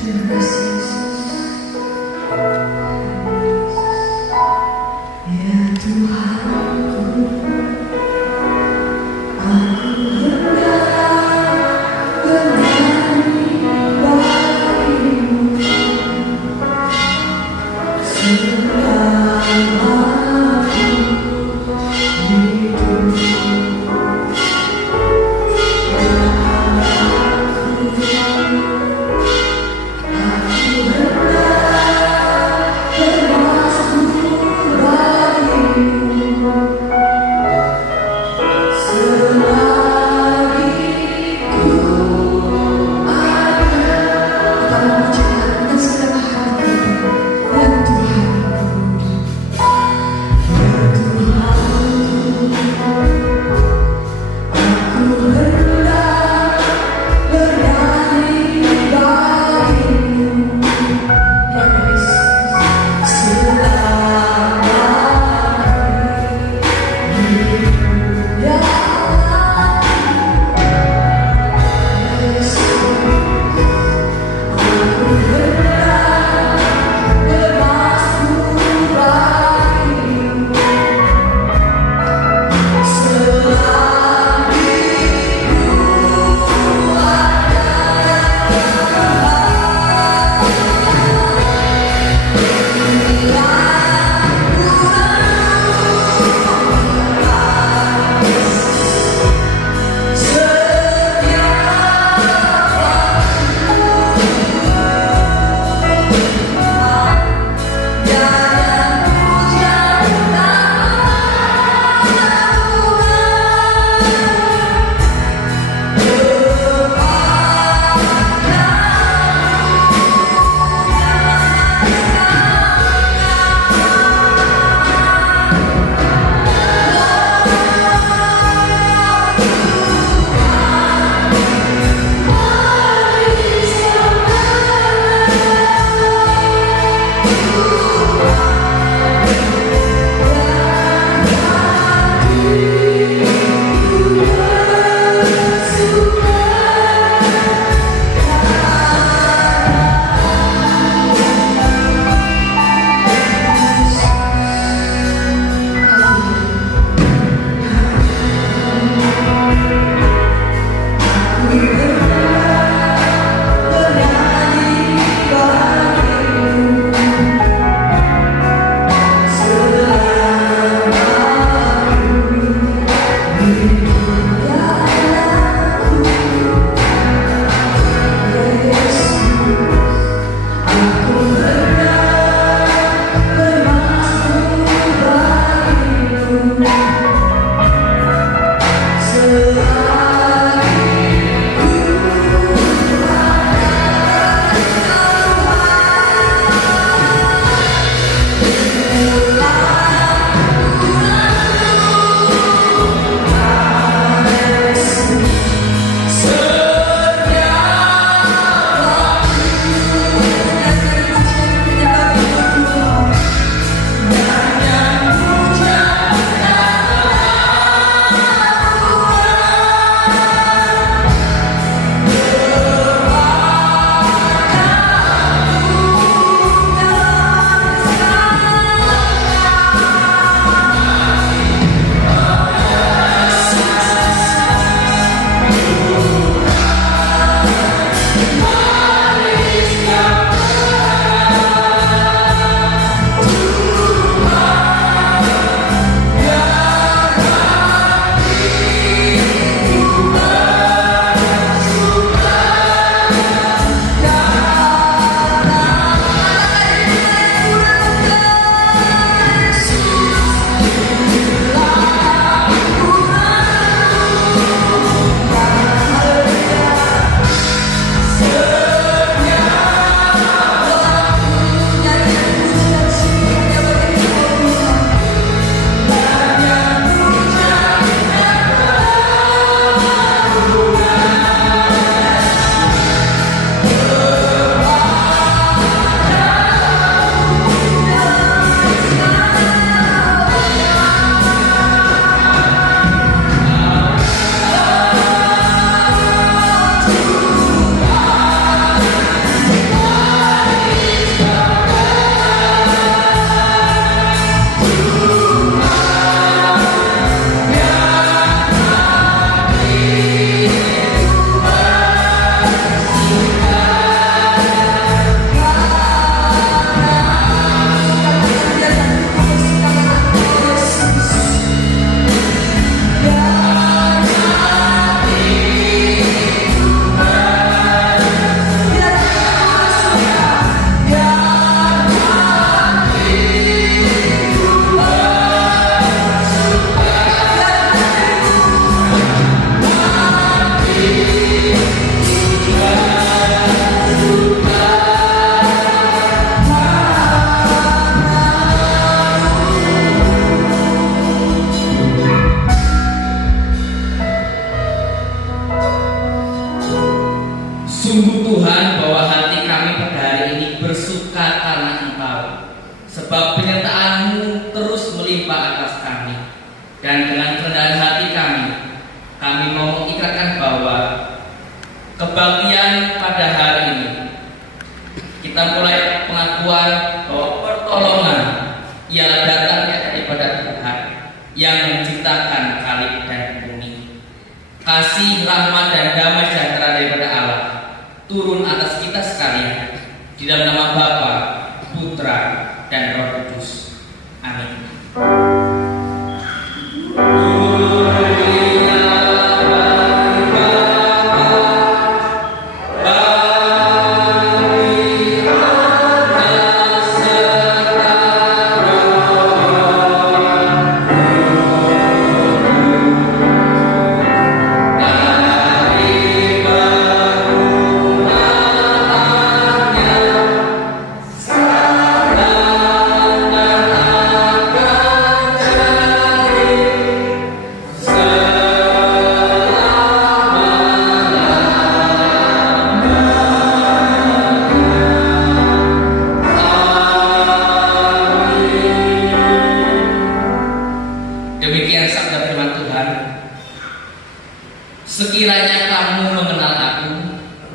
Terima kasih Yesus. Ya Tuhanku, aku hendak bernyanyi bagimu selama aku hidup. Ya aku kita mulai pengakuan bahwa pertolongan ialah datangnya daripada Tuhan yang menciptakan langit dan bumi. Kasih, rahmat, dan damai sejahtera daripada Allah turun atas kita sekalian di dalam nama Bapa, Putra, dan Roh Kudus. Amin. Demikian sabda firman Tuhan. Sekiranya kamu mengenal aku,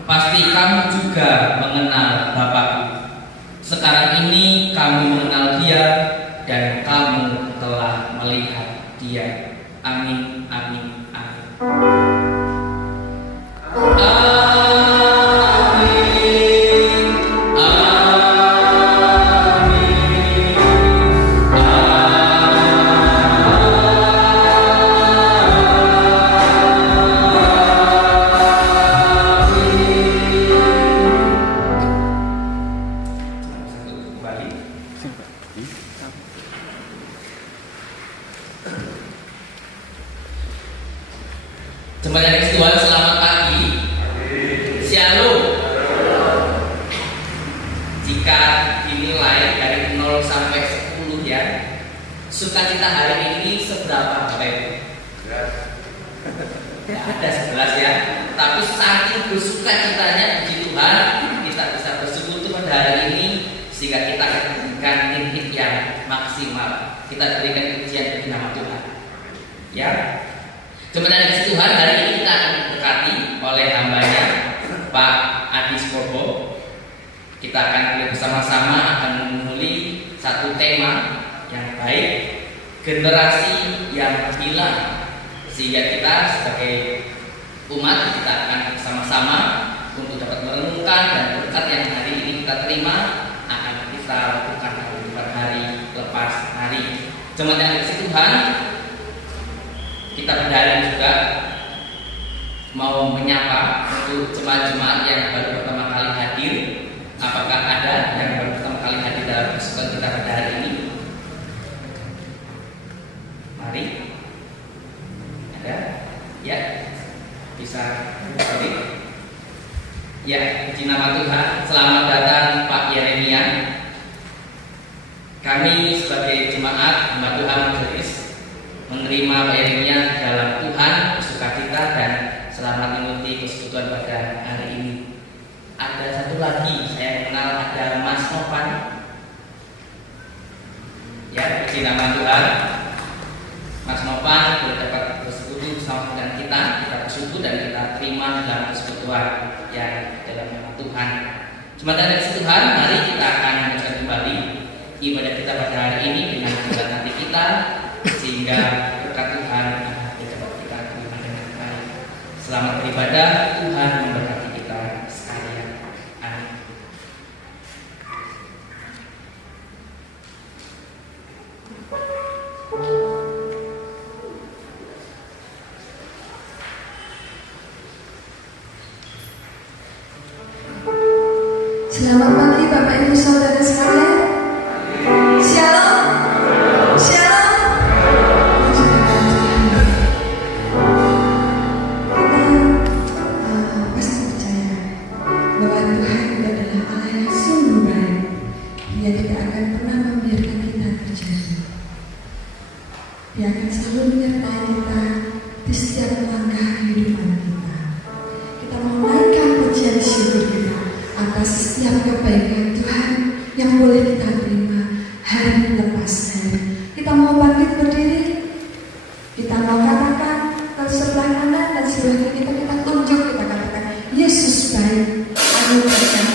pasti kamu juga mengenal Bapakku. Sekarang ini kamu mengenal Dia dan kamu telah melihat Dia. Amin, amin, amin. Jemaat yang dikasihi Tuhan, selamat pagi. Shalom. Jika dinilai dari 0 sampai 10 ya, sukacita hari ini seberapa Bapak Ibu? Ya, ada 11 ya. Tapi saking bersukacitanya puji Tuhan, kita bisa bersekutu pada hari ini sehingga kita akan memberikan hit yang maksimal. Kita berikan pujian bagi nama Tuhan. Ya. Sebenarnya di Tuhan hari ini kita akan diberkati oleh hambanya Pak Adi Sporbo. Kita akan bersama-sama akan memulai satu tema yang baik, generasi yang hilang, sehingga kita sebagai umat kita akan bersama-sama untuk dapat merenungkan dan berkat yang hari ini kita terima akan kita lakukan hari lepas hari. Jemaat yang dikasihi Tuhan, kita pada hari ini juga mau menyapa untuk jemaat-jemaat yang baru pertama kali hadir. Apakah ada yang baru pertama kali hadir dalam persekutuan kita pada hari ini? Mari. Ada? Ya. Bisa hadir. Ya, puji nama Tuhan. Selamat datang Pak Yeremia. Kami sebagai jemaat hamba Tuhan Majelis menerima Pak Yeremia dalam Tuhan, bersukacita dan selamat mengikuti persekutuan pada hari ini. Ada satu lagi, saya kenal ada Mas Novan. Ya, puji nama Tuhan. Mas Novan boleh dapat bersekutu bersama dengan kita bersekutu dan kita terima dalam persekutuan yang dalam nama Tuhan. Sementara dari Tuhan, mari kita akan melanjutkan kembali ibadah kita pada hari ini dengan ibadah nanti kita, sehingga berkat Tuhan dapat kita terima dengan baik. Selamat beribadah, Tuhan memberkati kita sekalian. Amin. Selamat pagi Bapak Ibu Saudara sekalian. Shalom. Shalom. Kita pasti percaya bahwa Tuhan adalah Allah yang sungguh baik. Dia tidak akan pernah membiarkan kita terjadi. Dia akan selalu menyertai kita di setiap langkah kehidupan kita. Kita mau naikkan pujian syukur kita atas setiap kebaikan Tuhan yang boleh kita terima hari lepas hari. Kita mau bangkit berdiri, kita mau katakan ke sebelah kanan dan sebelah kiri kita tunjuk, kita katakan Yesus baik, anugerahkan.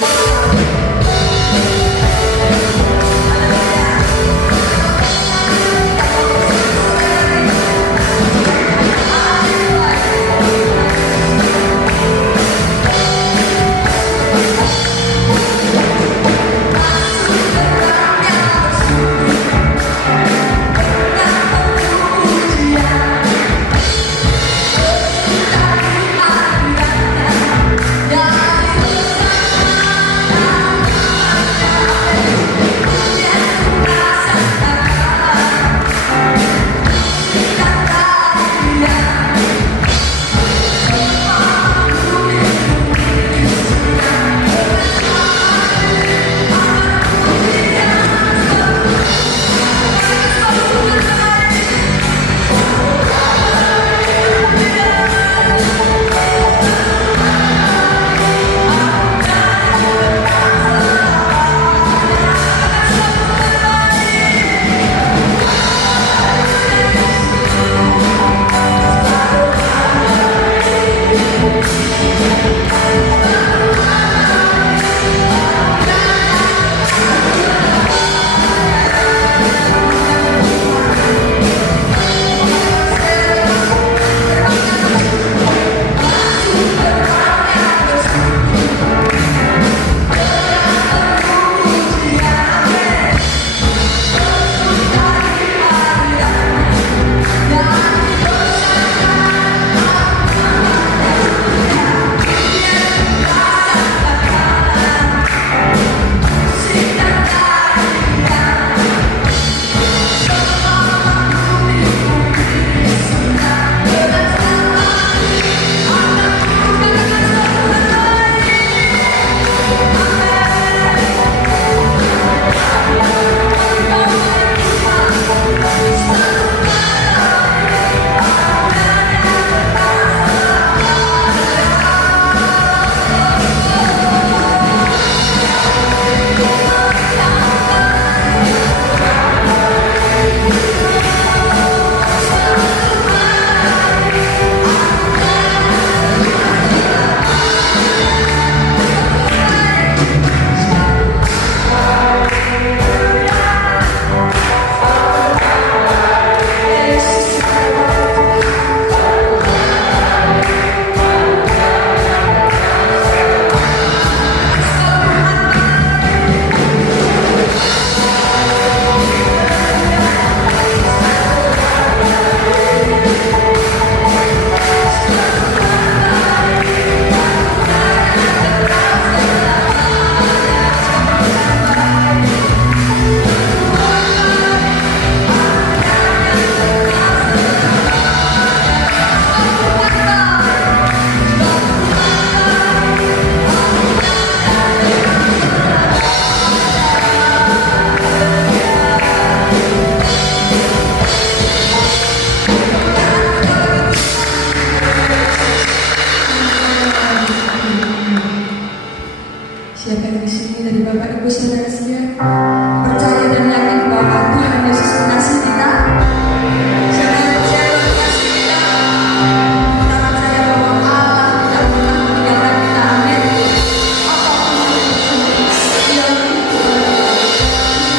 Siapa yang di sini dari Bapak Ibu Saudara sekalian percaya dan yakin bahwa Tuhan Yesus mengasihi kita? Siapa yang percaya bahwa mengasihi kita? Kita percaya bahwa Allah tidak pernah meninggalkan kita. Amin. Apapun yang terjadi, Dia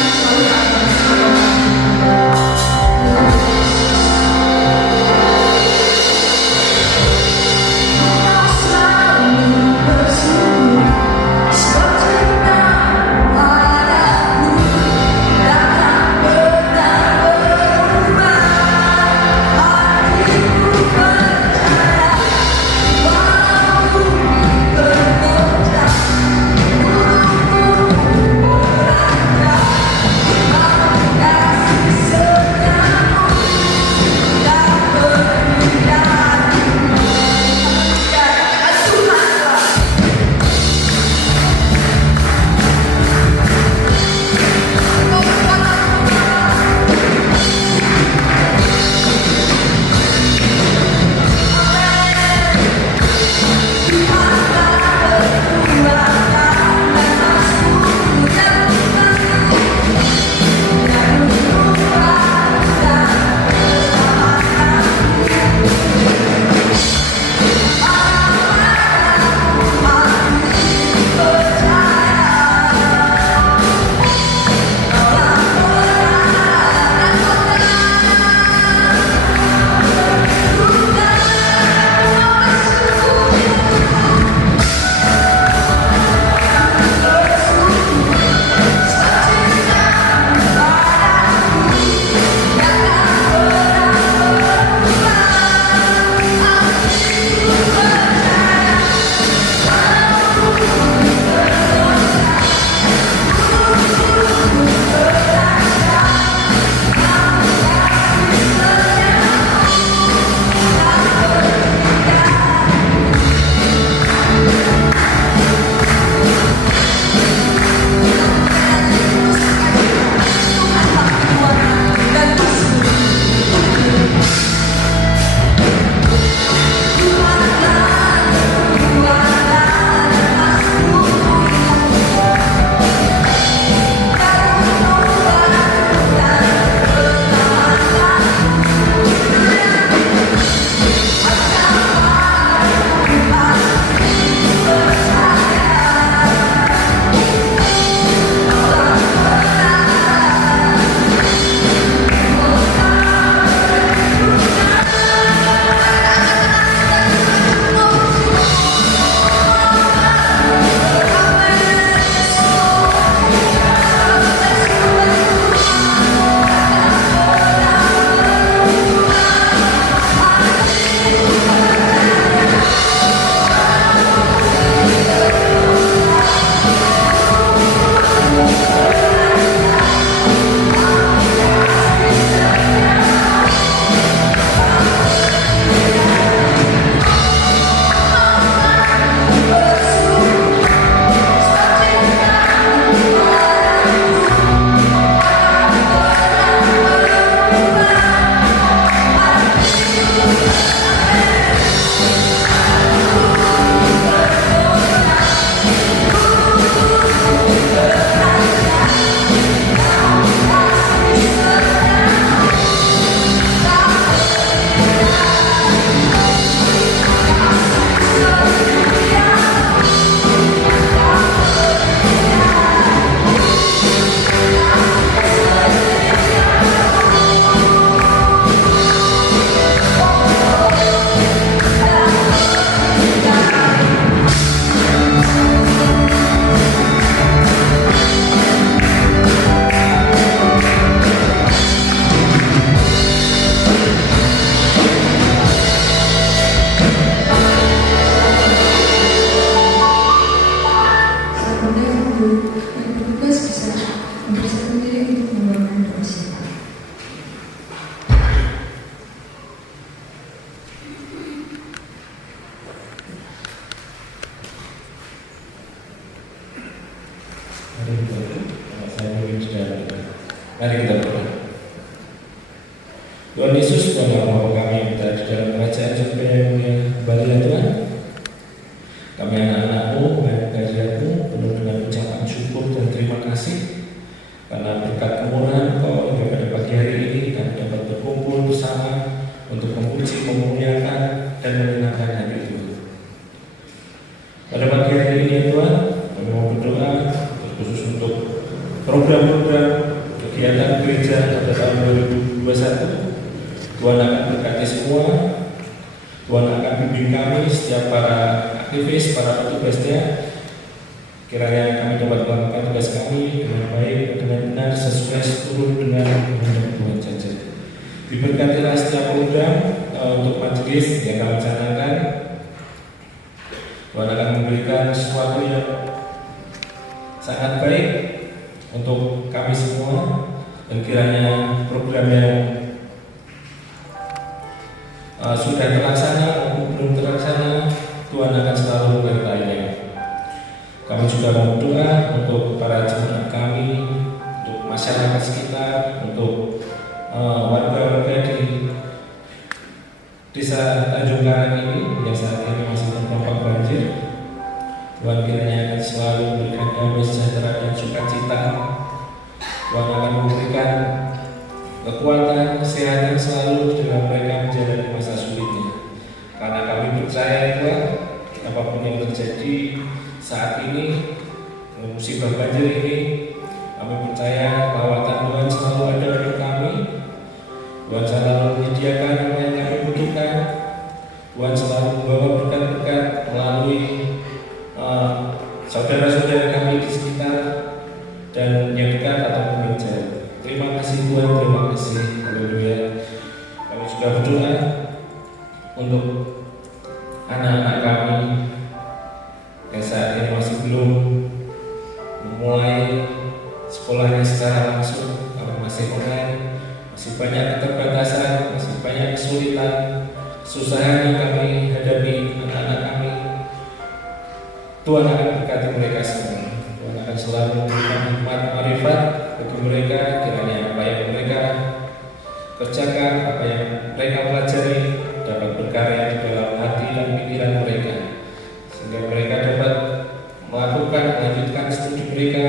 itu selalu ada bersama kita. Mari kita berdoa. Tuhan Yesus, dalam nama kami minta di dalam bacaan sampai yang mulia kembali ya Tuhan. Kami anak-anakmu, baik kajianmu, penuh dengan Karena berkat kemurahan Engkau hingga pada pagi hari ini kami dapat berkumpul bersama untuk memuji, memuliakan, dan menyenangkan hati Tuhan. Pada pagi hari ini ya Tuhan, kami mau berdoa khusus untuk program-program kegiatan gereja pada tahun 2021. Tuhan akan berkati semua. Tuhan akan bimbing kami, setiap para aktivis, para petugasnya. Kiranya kami dapat melakukan tugas kami dengan baik, dengan benar, sesuai seluruh dengan kehendak Tuhan saja. Diberkatilah setiap program untuk majelis yang kami canangkan. Tuhan akan memberikan sesuatu yang sangat baik untuk kami semua, dan kiranya program yang sudah terlaksana maupun belum terlaksana, Tuhan akan selalu menyertainya. Kami juga berdoa untuk para jemaat kami, untuk masyarakat sekitar, untuk warga-warga di Desa Tanjung Karang ini yang saat ini masih terdampak banjir. Tuhan kiranya akan selalu memberikan damai sejahtera dan sukacita. Tuhan akan memberikan kekuatan, kesehatan selalu dalam mereka menjalani masa sulitnya. Karena kami percaya Tuhan, apapun yang terjadi saat ini, musibah banjir ini, kami percaya lawatan Tuhan selalu ada untuk kami. Tuhan selalu menyediakan apa yang kami butuhkan. Tuhan selalu membawa berkat-berkat melalui saudara-saudara kami di sekitar dan yang dekat ataupun yang jauh. Terima kasih Tuhan, terima kasih. Haleluya. Kami juga berdoa untuk anak-anak kami yang saat ini masih belum memulai sekolahnya secara langsung, karena masih online, masih banyak keterbatasan, masih banyak kesulitan, kesusahan yang kami hadapi anak-anak kami. Tuhan akan berkati mereka semua. Tuhan akan selalu memberikan hikmat marifat bagi mereka. Kiranya apa yang mereka kerjakan, apa yang mereka pelajari dapat berkarya di dalam hati dan pikiran mereka, sehingga mereka dapat melanjutkan studi mereka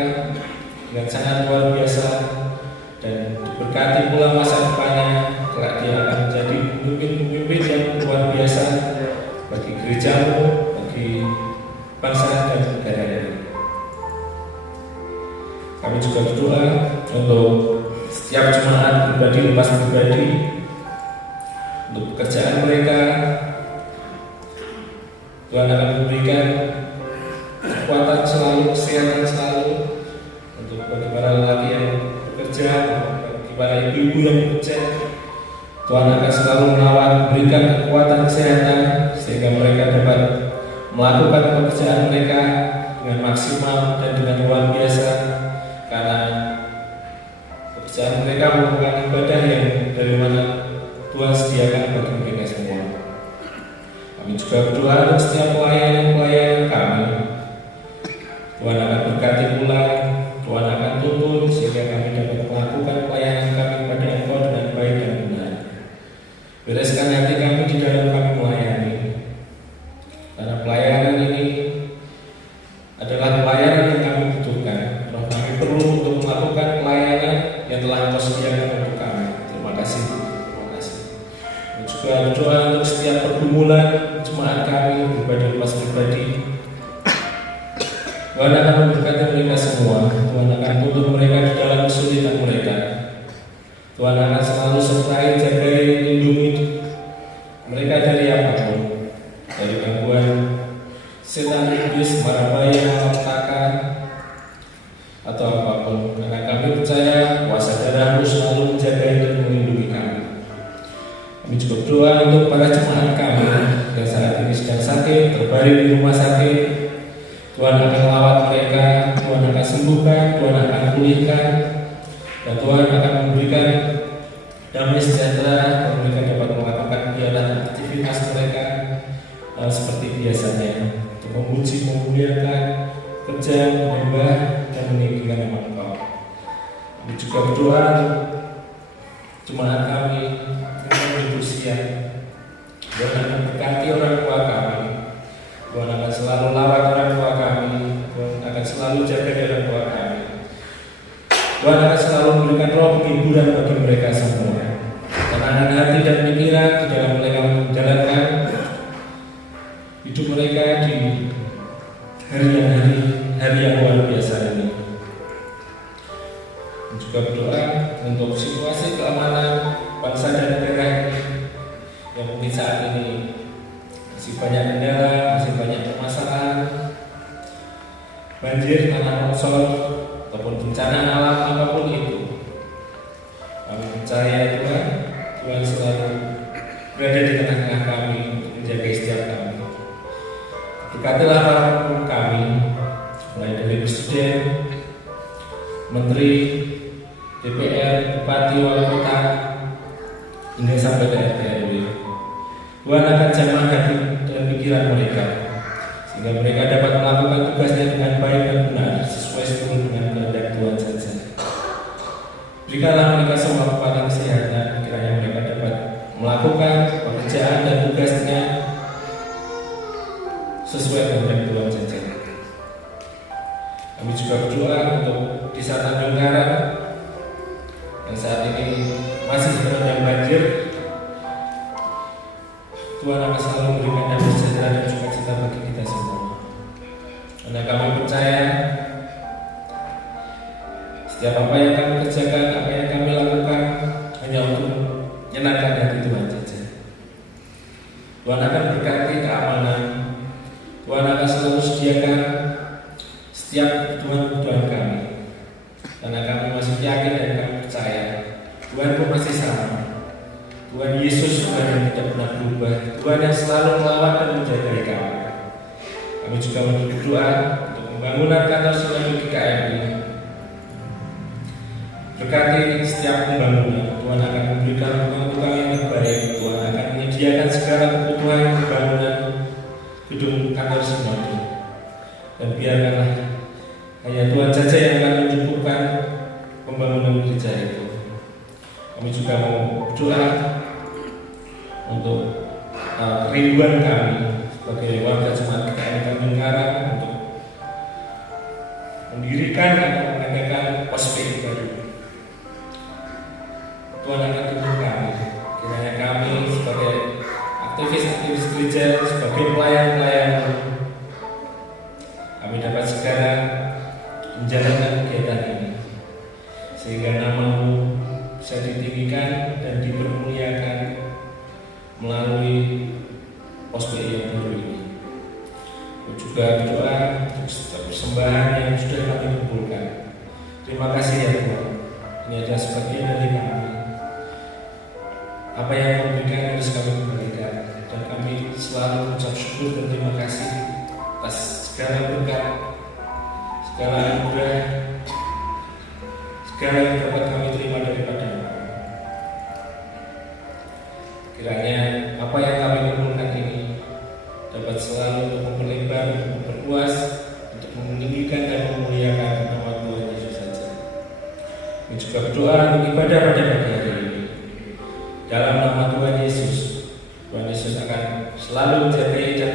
dengan sangat luar biasa, dan diberkati pula masa depannya. Kelak dia akan menjadi pemimpin yang luar biasa bagi gerejamu, bagi bangsa dan negara ini. Kami juga berdoa untuk setiap jemaat pribadi lepas pribadi, untuk pekerjaan mereka. Tuhan akan memberikan kekuatan selalu, kesehatan selalu untuk bagi para lelaki yang bekerja, bagi para ibu-ibu yang bekerja. Tuhan akan selalu merawat, memberikan kekuatan kesehatan sehingga mereka dapat melakukan pekerjaan mereka dengan maksimal dan dengan luar biasa, karena pekerjaan mereka merupakan ibadah yang dari mana Tuhan sediakan bagi mereka semua. Kami juga berdoa untuk setiap pelayan kami. Tuhan akan berkati pula, Tuhan akan tuntun sehingga kami dapat melakukan pelayanan kami pada Engkau dengan baik dan benar. Bereskan hati kami di dalam kami melayani, karena pelayanan ini adalah pelayanan yang kami butuhkan. Kami perlu untuk melakukan pelayanan yang telah Engkau sediakan untuk kami. Terima kasih. Dan juga berdoa untuk setiap pergumulan jemaat kami, pribadi lepas pribadi. Tuhan akan memberkati mereka semua. Tuhan akan tuntun mereka di dalam kesulitan mereka. Tuhan akan selalu sertai, jagai, lindungi mereka dari apapun, dari gangguan setan iblis, marabaya, malapetaka, atau apapun. Karena kami percaya kuasa darah-Mu selalu menjaga dan melindungi kami. Kami juga berdoa untuk para jemaat kami yang saat ini sedang sakit, terbaring di rumah sakit. Tuhan akan melawat mereka, Tuhan akan sembuhkan, Tuhan akan pulihkan, dan Tuhan akan memberikan damai sejahtera dan mereka dapat melakukan kegiatan aktivitas mereka seperti biasanya, untuk memuji, memuliakan, kerja, menyembah, dan meninggikan nama Engkau. Kami juga berdoa untuk jemaat kami yang berusia. Tuhan akan berkati orang tua kami. Tuhan akan selalu lawat orang tua kami. Tuhan akan selalu jaga orang tua kami. Tuhan akan selalu memberikan roh penghiburan bagi mereka semua. Tenangan hati dan pikiran di dalam mereka menjalankan hidup mereka di hari yang luar biasa ini. Dan juga berdoa untuk situasi keamanan bangsa dan negara ini yang mungkin saat ini masih banyak kendala, masih banyak permasalahan, banjir, tanah longsor, ataupun bencana alam apapun itu. Kami percaya Tuhan selalu berada di tengah-tengah kami untuk menjaga setiap kami. Berkatilah para pemimpin kami, mulai dari Presiden, Menteri, DPR, Bupati, Wali Kota, hingga sampai ke RT RW. Tuhan akan jamah hati dan pikiran mereka, sehingga mereka dapat melakukan tugasnya dengan baik dan benar sesuai seluruh dengan kehendak Tuhan saja. Berikanlah mereka semua kekuatan kesehatan, kiranya mereka dapat melakukan pekerjaan dan tugasnya sesuai kehendak Tuhan saja. Kami juga berdoa untuk Desa Tanjung Karang yang saat ini masih terendam banjir. Tuhan akan selalu memberikan damai sejahtera dan sukacita bagi kita semua. Karena kami percaya setiap apa yang kami kerjakan, apa yang kami lakukan hanya untuk menyenangkan hati Tuhan saja. Tuhan akan berkati keamanan. Tuhan akan selalu sediakan setiap kebutuhan kami. Karena kami masih yakin dan kami percaya Tuhan pun masih sama. Tuhan Yesus, Tuhan yang tidak pernah berubah, Tuhan yang selalu melawat dan menjaga kami. Kami juga berdoa untuk pembangunan kantor Sinode GKM ini. Berkati setiap pembangunan, Tuhan akan memberikan tukang-tukang yang terbaik. Tuhan akan menyediakan segala kebutuhan pembangunan gedung kantor Sinode. Dan biarkanlah hanya Tuhan saja yang akan mencukupkan pembangunan gereja itu. Kami juga mau berdoa untuk kerinduan kami sebagai warga jemaat GKM Tanjung Karang untuk mendirikan atau mengadakan pospek baru. Tuhan akan tuntun kami, kiranya kami sebagai aktivis-aktivis gereja, sebagai pelayan-pelayan, kami dapat segera menjalankan kegiatan ini, sehingga nama-Mu bisa ditinggikan dan dipermuliakan melalui pospek yang baru ini. Juga berdoa untuk setiap persembahan yang sudah kami kumpulkan. Terima kasih ya Tuhan. Ini adalah sebagian dari kami. Apa yang Kau berikan harus kami kembalikan, dan kami selalu mengucap syukur dan terima kasih atas segala berkat, segala anugerah, segala yang dapat kami terima daripada-Mu. Kiranya apa yang kami kumpulkan ini dapat selalu untuk memperlebar, memperluas, untuk meninggikan dan memuliakan nama Tuhan Yesus saja. Kami juga berdoa untuk ibadah pada pagi hari ini. Dalam nama Tuhan Yesus, Tuhan Yesus akan selalu menjagai dan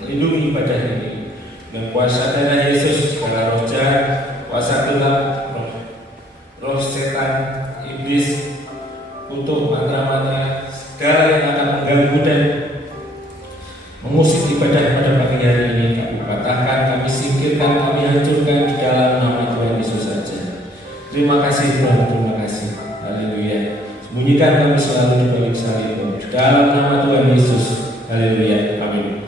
melindungi ibadah ini. Dan kuasa darah Yesus, segala roh jahat, kuasa gelap, roh setan, iblis, untuk mantra-mantra, segala yang akan mengganggu dan mengusik ibadah pada pagi hari ini, kami patahkan, kami singkirkan, kami hancurkan di dalam nama Tuhan Yesus saja. Terima kasih Tuhan, terima kasih. Haleluya. Sembunyikan kami selalu di balik salib di dalam nama Tuhan Yesus. Haleluya. Amin.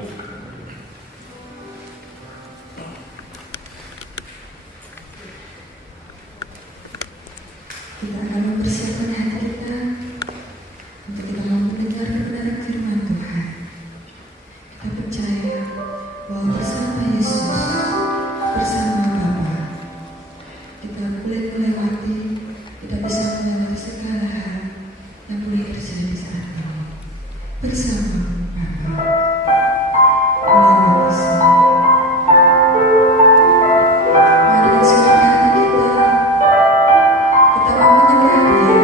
Kita akan mempersiapkan hati kita untuk kita mau mendengar kebenaran firman Tuhan. Kita percaya bahwa bersama Yesus, bersama Bapa, kita boleh melewati, kita bisa melewati segala hal yang boleh terjadi saat ini. Bersama Bapa, melalui Yesus. Mari siapkan hati kita mau menyembah Dia.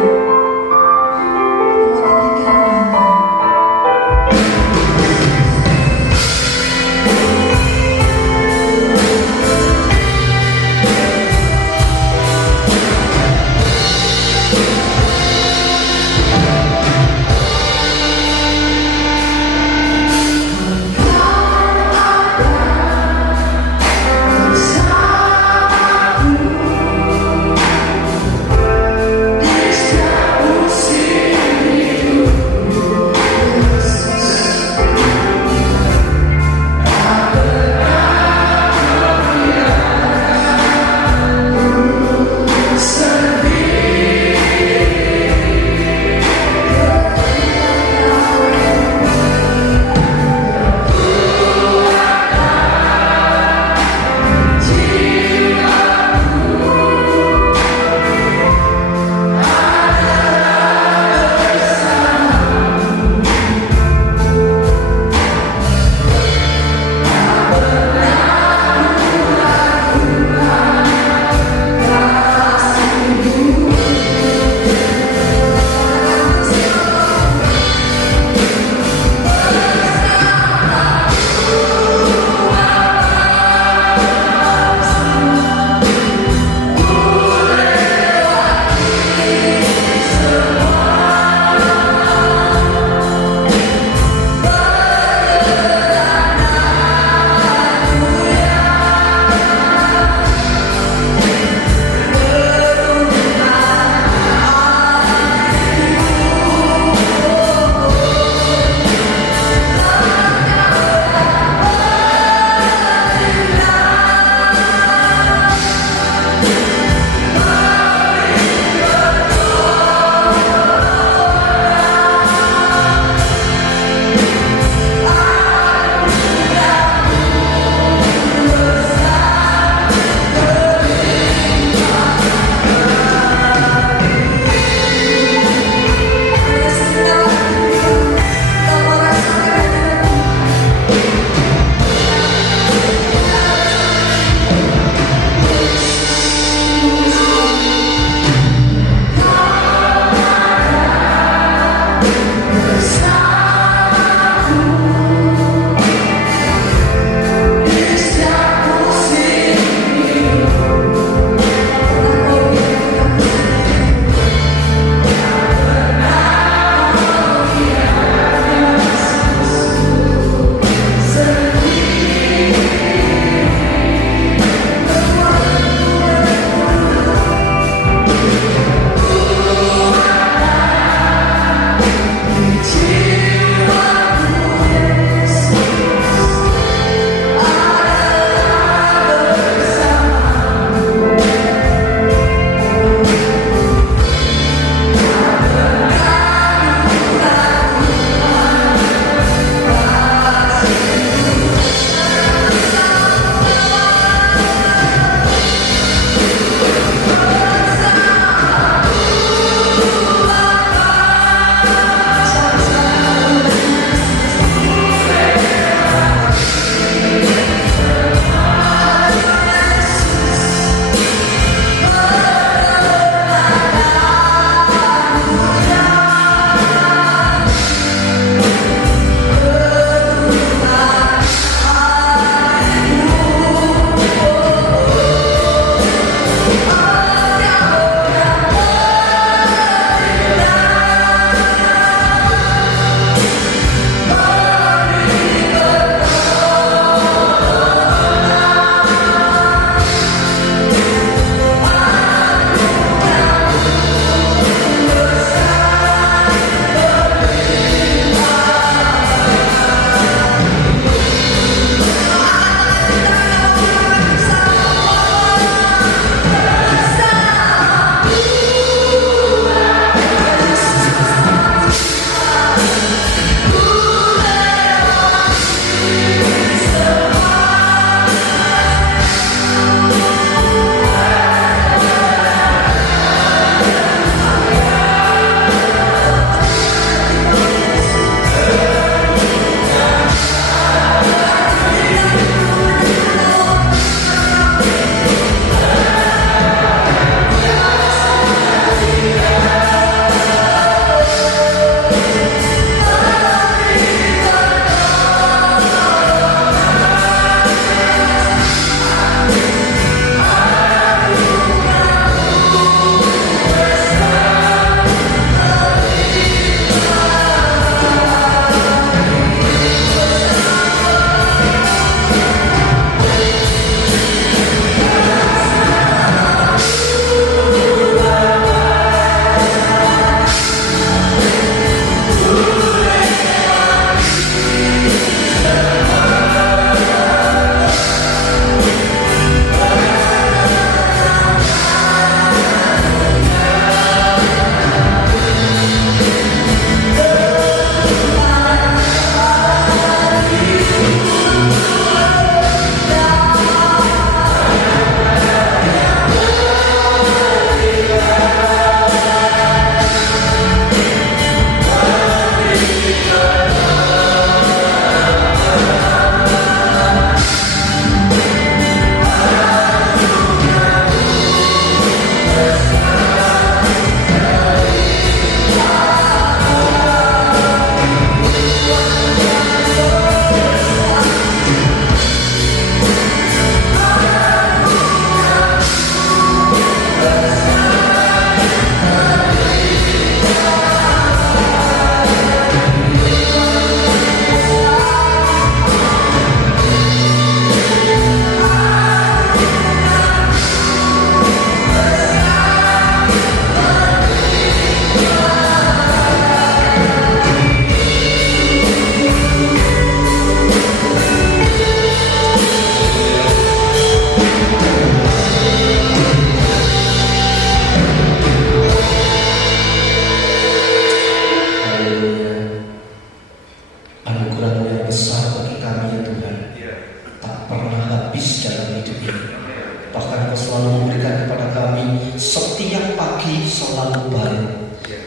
selalu memberikan kepada kami setiap pagi selalu baru.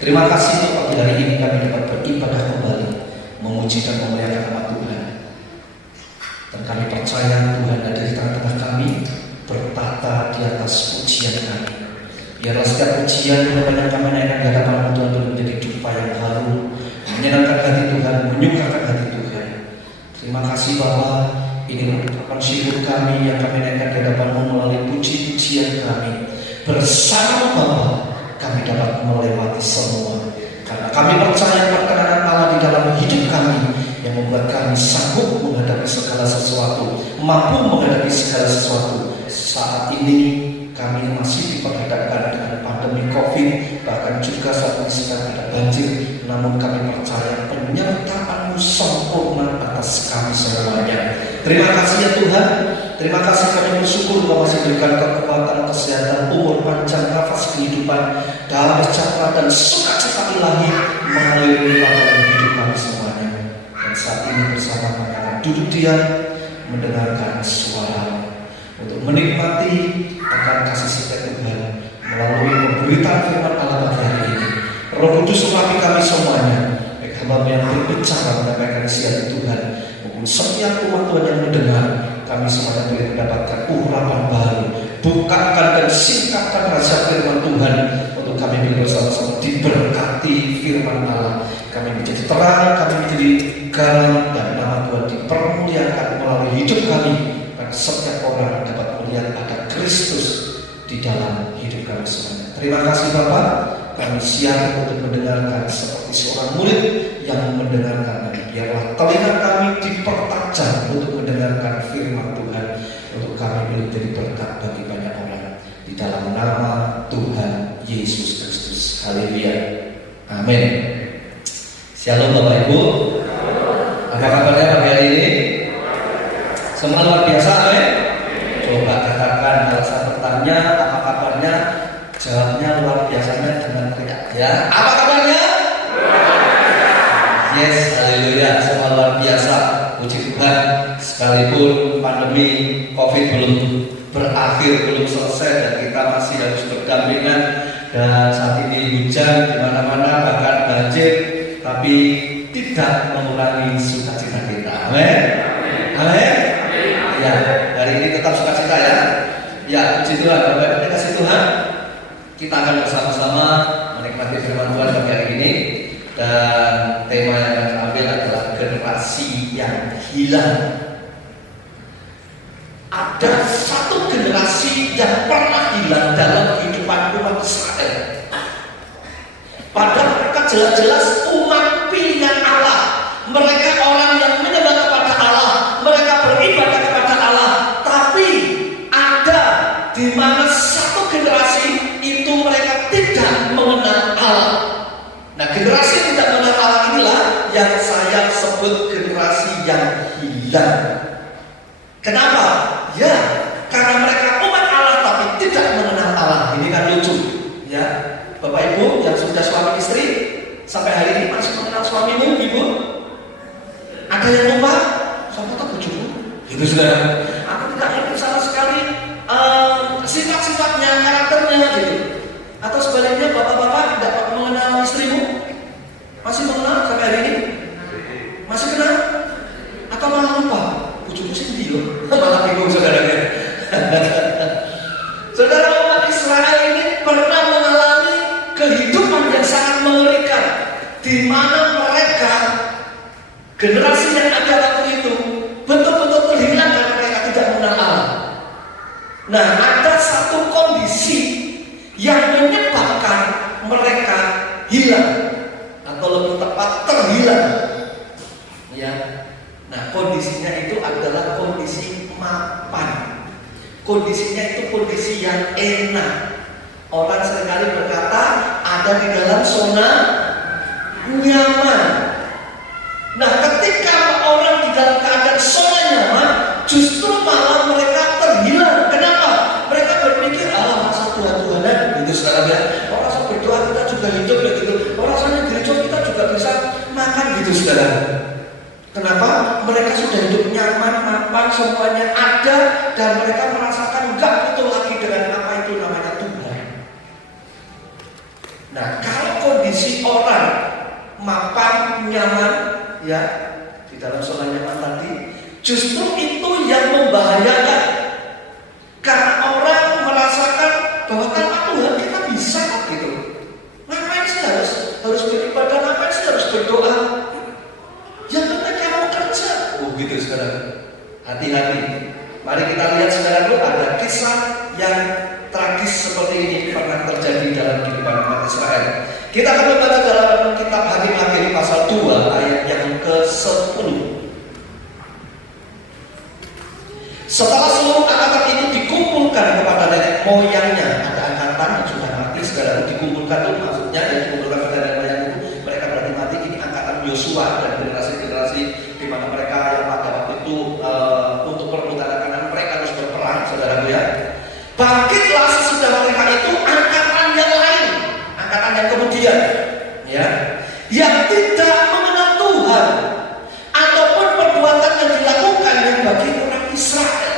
Terima kasih untuk pagi hari ini kami dapat beribadah kembali, memuji dan memuliakan nama Tuhan. Dan kami percaya Tuhan ada di tengah-tengah kami, bertata di atas pujian kami. Biarlah setiap pujian yang kami naikkan di hadapan Tuhan boleh menjadi dupa yang harum, menyenangkan hati Tuhan, menyukakan hati Tuhan. Terima kasih bahwa ini merupakan syukur kami yang kami naikkan di hadapan-Mu melalui puji-pujian kami. Bersama Bapa kami dapat melewati semua, karena kami percaya perkenanan Allah di dalam hidup kami yang membuat kami sanggup menghadapi segala sesuatu, mampu menghadapi segala sesuatu. Saat ini kami masih diperhadapkan dengan pandemi COVID, bahkan juga saat ini sedang ada banjir. Namun kami percaya penyertaan-Mu sempurna atas kami semuanya. Terima kasih ya Tuhan. Terima kasih kami bersyukur Kau masih berikan kekuatan, kesehatan, umur panjang, nafas kehidupan, damai sejahtera dan sukacita ilahi mengalir dalam hidup kami semuanya. Dan saat ini bersama kami akan duduk diam mendengarkan suara untuk menikmati akan kasih setia Tuhan melalui pemberitaan firman Allah pagi hari ini. Roh Kudus memimpin kami semuanya, baik hamba yang berbicara menyampaikan siar Tuhan maupun setiap umat Tuhan yang mendengar. Kami semuanya boleh mendapatkan urapan baru. Bukakan dan singkapkan rahasia firman Tuhan untuk kami bersama-sama diberkati firman Allah. Kami menjadi terang, kami menjadi garam, dan nama Tuhan dipermuliakan melalui hidup kami. Dan setiap orang dapat melihat ada Kristus di dalam hidup kami semuanya. Terima kasih Bapak. Kami siap untuk mendengarkan seperti seorang murid yang mendengarkan. Biarlah telinga kami dipertajam untuk mendengarkan firman Tuhan, untuk kami boleh jadi berkat bagi banyak orang. Di dalam nama Tuhan Yesus Kristus. Haleluya. Amin. Shalom Bapak Ibu. Apa kabarnya pagi hari ini? Semua luar biasa, amin. Coba katakan kalau saya bertanya apa kabarnya, jawabnya luar biasanya dengan teriak ya. Apa kabarnya? Yes, haleluya, semua luar biasa. Puji Tuhan, sekalipun pandemi COVID belum berakhir, belum selesai, dan kita masih harus berdampingan. Dan saat ini hujan di mana-mana, bahkan banjir, tapi tidak mengurangi sukacita kita. Amin. Amin. Ya, hari ini tetap sukacita ya. Ya, puji Tuhan, Bapak Ibu kasih Tuhan. Kita akan bersama-sama menikmati firman Tuhan pagi hari ini. Dan tema yang akan ambil adalah generasi yang hilang. Ada satu generasi yang pernah hilang dalam kehidupan umat Israel. Padahal mereka jelas-jelas umat pilihan Allah. Mereka orang yang menyembah kepada Allah, mereka beribadah kepada Allah. Tapi ada di mana satu generasi itu mereka tidak mengenal Allah. Nah, generasi yang tidak mengenal Allah inilah yang saya sebut generasi yang hilang. Kenapa? Ya, karena mereka umat Allah tapi tidak mengenal Allah. Ini kan lucu, ya. Bapak Ibu yang sudah suami istri sampai hari ini masih mengenal suamimu, Ibu? Ada yang lupa? Siapa tahu bojomu? Itu sudah. Aku tidak ingat sama sekali sifat-sifatnya, karakternya, gitu. Atau sebaliknya bapak-bapak tidak mengenal istrimu? Masih mengenal sampai hari ini? Masih kenal? Atau malah lupa? Bojomu sih dia. Malah bingung saudaranya. Saudara, umat Israel ini pernah mengalami kehidupan yang sangat mengerikan, di mana mereka generasi yang ada waktu itu betul-betul terhilang karena mereka tidak mengenal Allah. Nah, ada satu kondisi yang menyebabkan mereka hilang, atau lebih tepat terhilang. Ya. Nah, kondisinya itu adalah kondisi mapan. Kondisinya itu kondisi yang enak. Orang seringkali berkata ada di dalam zona nyaman. Nah, ketika orang di dalam keadaan zona nyaman, justru malah mereka terhilang. Kenapa? Mereka berpikir, masa Tuhan-Tuhanan gitu sekarang ya. Orang saya berdoa kita juga hidup ya gitu. Orang saya gereja kita juga bisa makan gitu sekarang. Kenapa? Mereka sudah hidup nyaman, mapan, semuanya ada, dan mereka merasakan enggak betul lagi dengan apa Nah, kalau kondisi orang mapan, nyaman, ya di dalam zona nyaman tadi, justru itu yang membahayakan. Karena orang merasakan bahwa tanpa Tuhan kita bisa kok gitu. Ngapain sih harus beribadah? Ngapain sih harus berdoa? Yang penting kamu kerja. Oh gitu sekarang. Hati-hati. Mari kita lihat sekarang dulu ada kisah yang tragis seperti ini pernah terjadi dalam kehidupan umat Israel. Kita akan membaca dalam kitab Hakim-Hakim pasal 2 ayat yang ke-10. Setelah seluruh angkatan itu dikumpulkan kepada nenek moyangnya, ada angkatan yang sudah mati sekarang dikumpulkan itu maksudnya yang dikumpulkan kepada nenek moyang itu mereka berarti mati. Ini angkatan Yosua dan generasi-generasi di mana mereka yang pada waktu itu untuk perebutan kanan mereka harus berperang, saudaraku ya. Bangkitlah sesudah mereka itu angkatan yang lain, angkatan yang kemudian, ya, yang tidak mengenal Tuhan ataupun perbuatan yang dilakukan yang bagi orang Israel.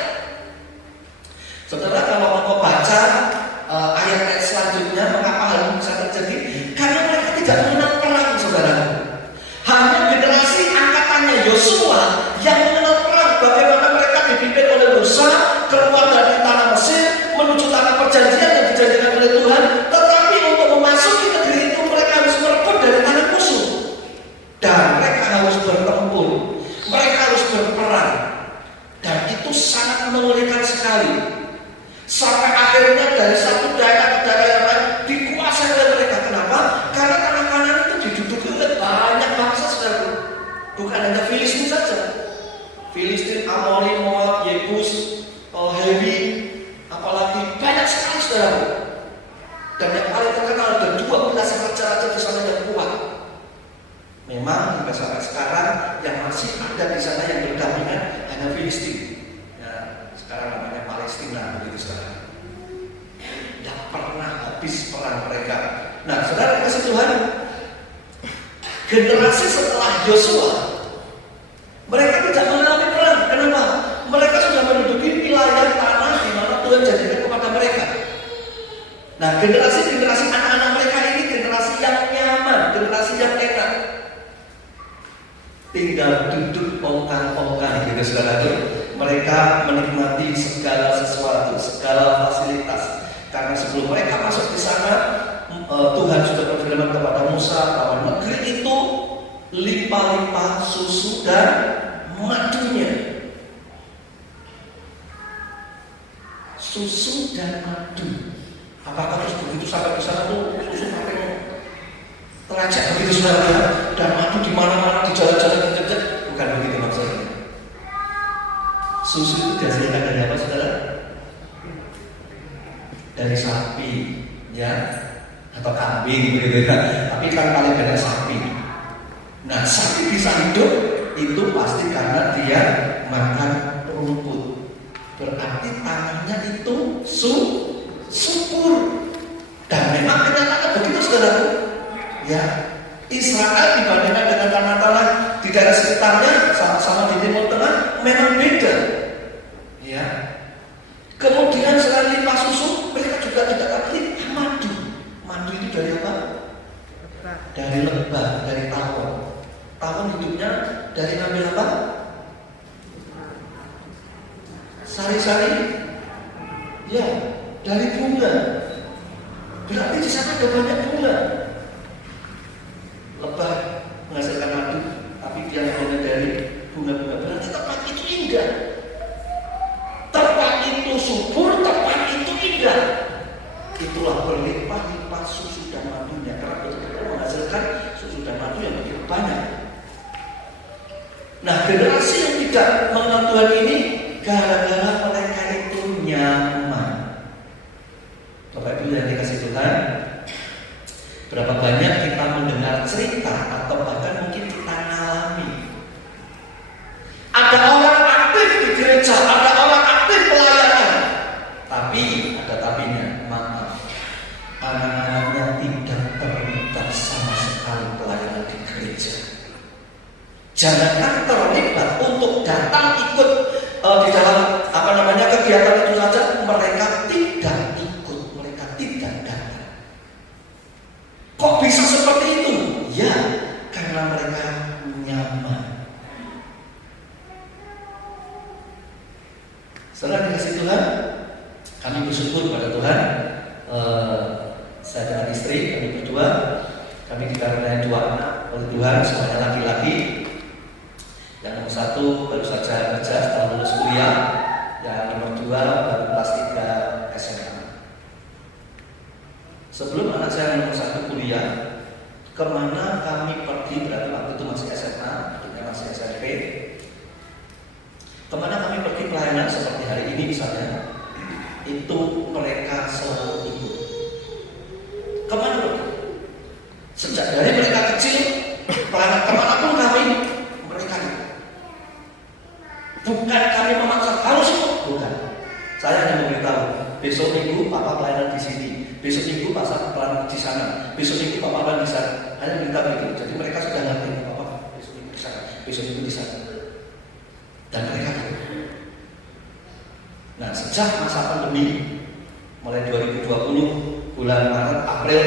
Saudara, kalau mau baca ayat-ayat selanjutnya, mengapa hal ini bisa terjadi? Karena mereka tidak mengenal perang, saudara. Hanya generasi angkatannya Yosua yang mengenal perang. Bagaimana mereka dipimpin oleh Musa keluar dari tanah Mesir menuju tanah perjanjian yang dijanjikan oleh Tuhan. Tetapi untuk memasuki negeri itu mereka harus merebut dari tanah musuh. Dan mereka harus bertempur. Mereka harus berperang. Dan itu sangat mengerikan sekali. Sampai akhirnya dari satu daerah ke daerah yang lain dikuasai oleh mereka. Kenapa? Karena tanah kanan itu diduduki oleh banyak bangsa, saudara. Bukan hanya Filistin saja. Filistin, Amori, Moab, Yebus, Hewi, apalagi banyak sekali, saudara. Dan yang paling terkenal ada 12 raja-raja di sana yang kuat. Memang hingga sampai sekarang yang masih ada di sana yang berdampingan hanya Filistin. Ya, sekarang namanya Palestina begitu, saudara. Tidak pernah habis perang mereka. Nah, saudara kasih Tuhan, generasi setelah Yosua, mereka tidak mengalami perang. Kenapa? Mereka sudah menduduki wilayah tanah di mana Tuhan janjikan kepada mereka. Nah, generasi-generasi anak-anak mereka ini generasi yang nyaman, generasi yang enak. Tinggal duduk pongkang-pongkang gitu, saudara. Mereka menikmati segala sesuatu, segala fasilitas. Karena sebelum mereka masuk di sana, Tuhan sudah berfirman kepada Musa bahwa negeri itu limpah-limpah susu dan madunya. Susu dan madu. Apakah terus begitu sampai di sana tuh susu sampai terajak begitu, saudara? Dan madu di mana-mana, di jalan-jalan, di bukan begitu maksudnya. Susu itu dihasilkan dari apa, saudara? Dari sapi, ya, atau kambing begitu ya. Tapi kan paling banyak sapi. Nah, sapi bisa hidup itu pasti karena dia makan rumput. Berarti tanahnya itu subur. Dan memang kenyataannya begitu, saudara. Ya, Israel dibandingkan dengan tanah-tanah di daerah sekitarnya sama di Timur Tengah memang beda. Ya. Kemudian selain limpah susu, mereka juga tidak dapat madu. Madu itu dari apa? Dari lebah, dari tawon. Tawon hidupnya dari ngambil apa? Sari-sari. Ya, dari bunga. Berarti di sana ada banyak bunga. Lebah menghasilkan madu, tapi dia hanya dari bunga-bunga. Berarti tempat itu indah. Tempat itu subur, tempat itu indah. Itulah berlimpah-limpah susu dan madunya. Karena betul-betul menghasilkan susu dan madu yang begitu banyak. Nah, generasi yang tidak mengenal Tuhan ini gara-gara mereka itu nyaman. Bapak Ibu yang dikasih Tuhan, berapa banyak kita mendengar cerita atau bahkan mungkin kita alami. Ada orang aktif di gereja, ada orang aktif pelayanan, tapi ada tapinya, maaf, anak-anaknya tidak terlibat sama sekali pelayanan di gereja. Jangankan terlibat untuk datang ikut di dalam kegiatan itu saja, mereka tidak ikut, mereka tidak datang. Kami bersyukur pada Tuhan. Saya dengan istri, kami berdua, kami dikaruniai 2 anak oleh Tuhan, semuanya laki-laki. Yang nomor 1 baru saja kerja setelah lulus kuliah, yang nomor 2 baru kelas 3 SMA. Sebelum anak saya nomor 1 kuliah, kemana kami pergi, berarti waktu itu masih SMA, artinya masih SMP. Kemana kami pergi pelayanan seperti hari ini misalnya, itu mereka selalu ikut. Kemana pergi? Sejak dari mereka kecil, pelayanan kemanapun kami, mereka ikut. Bukan kami memaksa harus ikut, bukan. Saya hanya memberitahu, besok minggu papa pelayanan di sini, besok minggu pasar pelayanan di sana, besok minggu papa pelayanan di sana. Hanya beritahu itu. Jadi mereka sudah ngerti papa besok minggu di sana, besok minggu di sana. Dan mereka ikut. Nah, sejak masa pandemi mulai 2020 bulan Maret, April,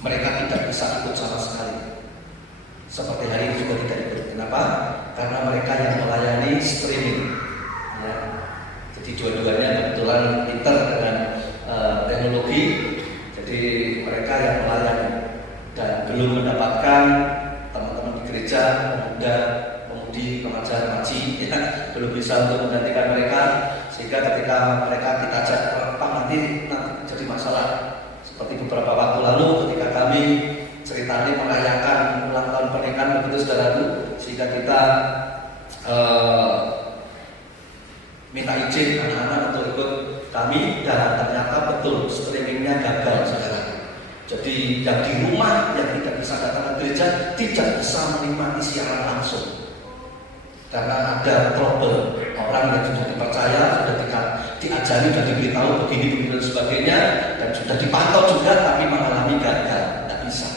mereka tidak bisa ikut sama sekali. Seperti hari ini juga tidak ikut. Kenapa? Karena mereka yang melayani streaming. Ya. Jadi dua-duanya kebetulan pinter dengan teknologi. Jadi mereka yang melayani dan belum mendapatkan teman-teman di gereja, pemuda, pemudi, remaja-remaji, ya, belum bisa untuk menggantikan mereka. Sehingga ketika mereka kita ajak rekam nanti jadi masalah. Seperti beberapa waktu lalu ketika kami ceritanya merayakan ulang tahun pernikahan begitu saudaraku, sehingga kita minta izin anak-anak untuk ikut kami, dan ternyata betul streamingnya gagal saudaraku. Jadi yang di rumah yang tidak bisa datang ke gereja tidak bisa menikmati siaran langsung karena ada trouble. Orang yang sudah dipercaya, sudah diajari, sudah diberitahu begini dan sebagainya, dan sudah dipantau juga, tapi mengalami gagal, tidak bisa.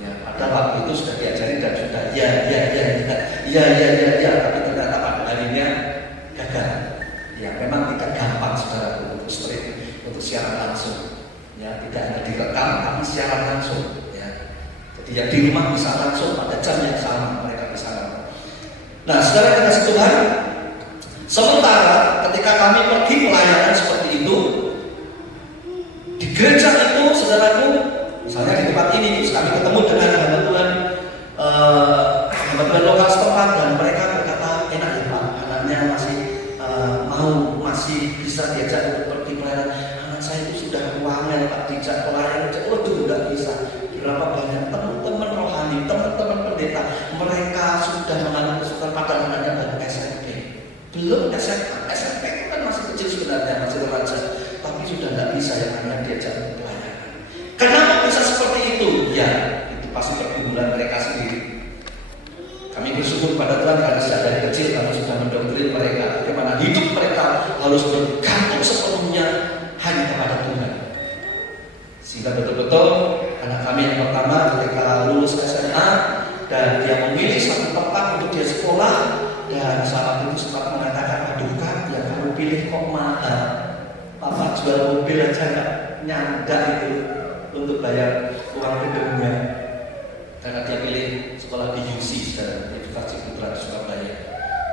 Ya, pada waktu itu sudah diajari dan sudah ya, tapi ternyata pada harinya gagal. Ya, memang tidak gampang saudara untuk stream, untuk siaran langsung. Ya, tidak hanya direkam, tapi siaran langsung. Ya, jadi yang di rumah bisa langsung pada jam yang sama mereka bisa langsung. Nah, saudara kasih Tuhan. Sementara ketika kami pergi pelayanan seperti itu di gereja itu, saudaraku, misalnya di tempat ini kami ketemu dengan hamba Tuhan lokal setempat, dan mereka berkata, enak ya Pak, anaknya masih bisa diajak untuk pergi pelayanan. Anak saya itu sudah wangel Pak, diajak pelayanan, waduh nggak bisa. Berapa banyak teman-teman rohani, teman-teman pendeta, mereka sudah mengalami kesulitan pada anaknya baru SMP. Belum SMA, SMP itu kan masih kecil sebenarnya, masih remaja, tapi sudah tidak bisa yang namanya diajak pelayanan. Kenapa bisa seperti itu? Ya, itu pasti pergumulan mereka sendiri. Kami bersyukur pada Tuhan karena sejak dari kecil kami sudah mendoktrin mereka bagaimana hidup mereka harus bergantung sepenuhnya hanya kepada Tuhan. Sehingga betul-betul anak kami yang pertama ketika lulus SMA dan dia memilih satu tempat untuk dia sekolah. Dan saat itu sempat mengatakan, aduh Kak, yang kamu pilih kok mahal. Papa jual mobil aja nggak nyangka itu untuk bayar uang gedungnya. Karena dia pilih sekolah di UC dan Universitas Putra di Surabaya.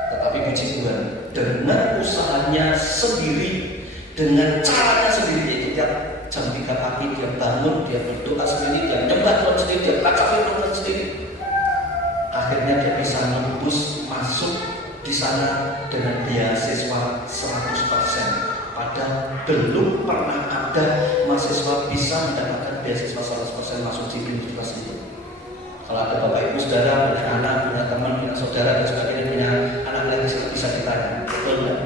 Tetapi puji Tuhan, dengan usahanya sendiri, dengan caranya sendiri, yaitu tiap jam 3 pagi dia bangun, dia berdoa sendiri, dia nyembah Tuhan sendiri, dia baca firman sendiri. Akhirnya dia bisa menembus masuk di sana dengan beasiswa 100%. Padahal belum pernah ada mahasiswa bisa mendapatkan beasiswa 100% masuk di universitas itu. Kalau ada bapak ibu saudara, punya anak, punya teman, punya saudara dan sebagainya, punya anak lagi bisa ditanya, betul nggak?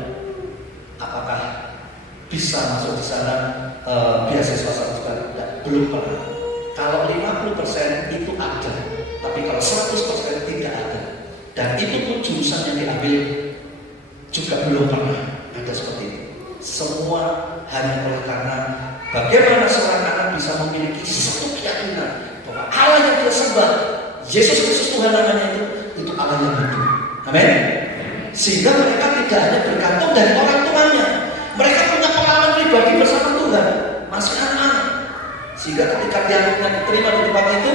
Apakah bisa masuk di sana beasiswa 100%? Belum pernah. Kalau 50% itu ada, tapi kalau 100% tidak ada. Dan itu pun jurusan yang diambil juga belum pernah ada seperti itu. Semua hanya oleh karena bagaimana seorang anak bisa memiliki satu keyakinan bahwa Allah yang dia sembah, Yesus Kristus Tuhan namanya itu Allah yang hidup. Amin. Sehingga mereka tidak hanya bergantung dari orang tuanya, mereka punya pengalaman pribadi bersama Tuhan, masih anak-anak. Sehingga ketika dia diterima di tempat itu,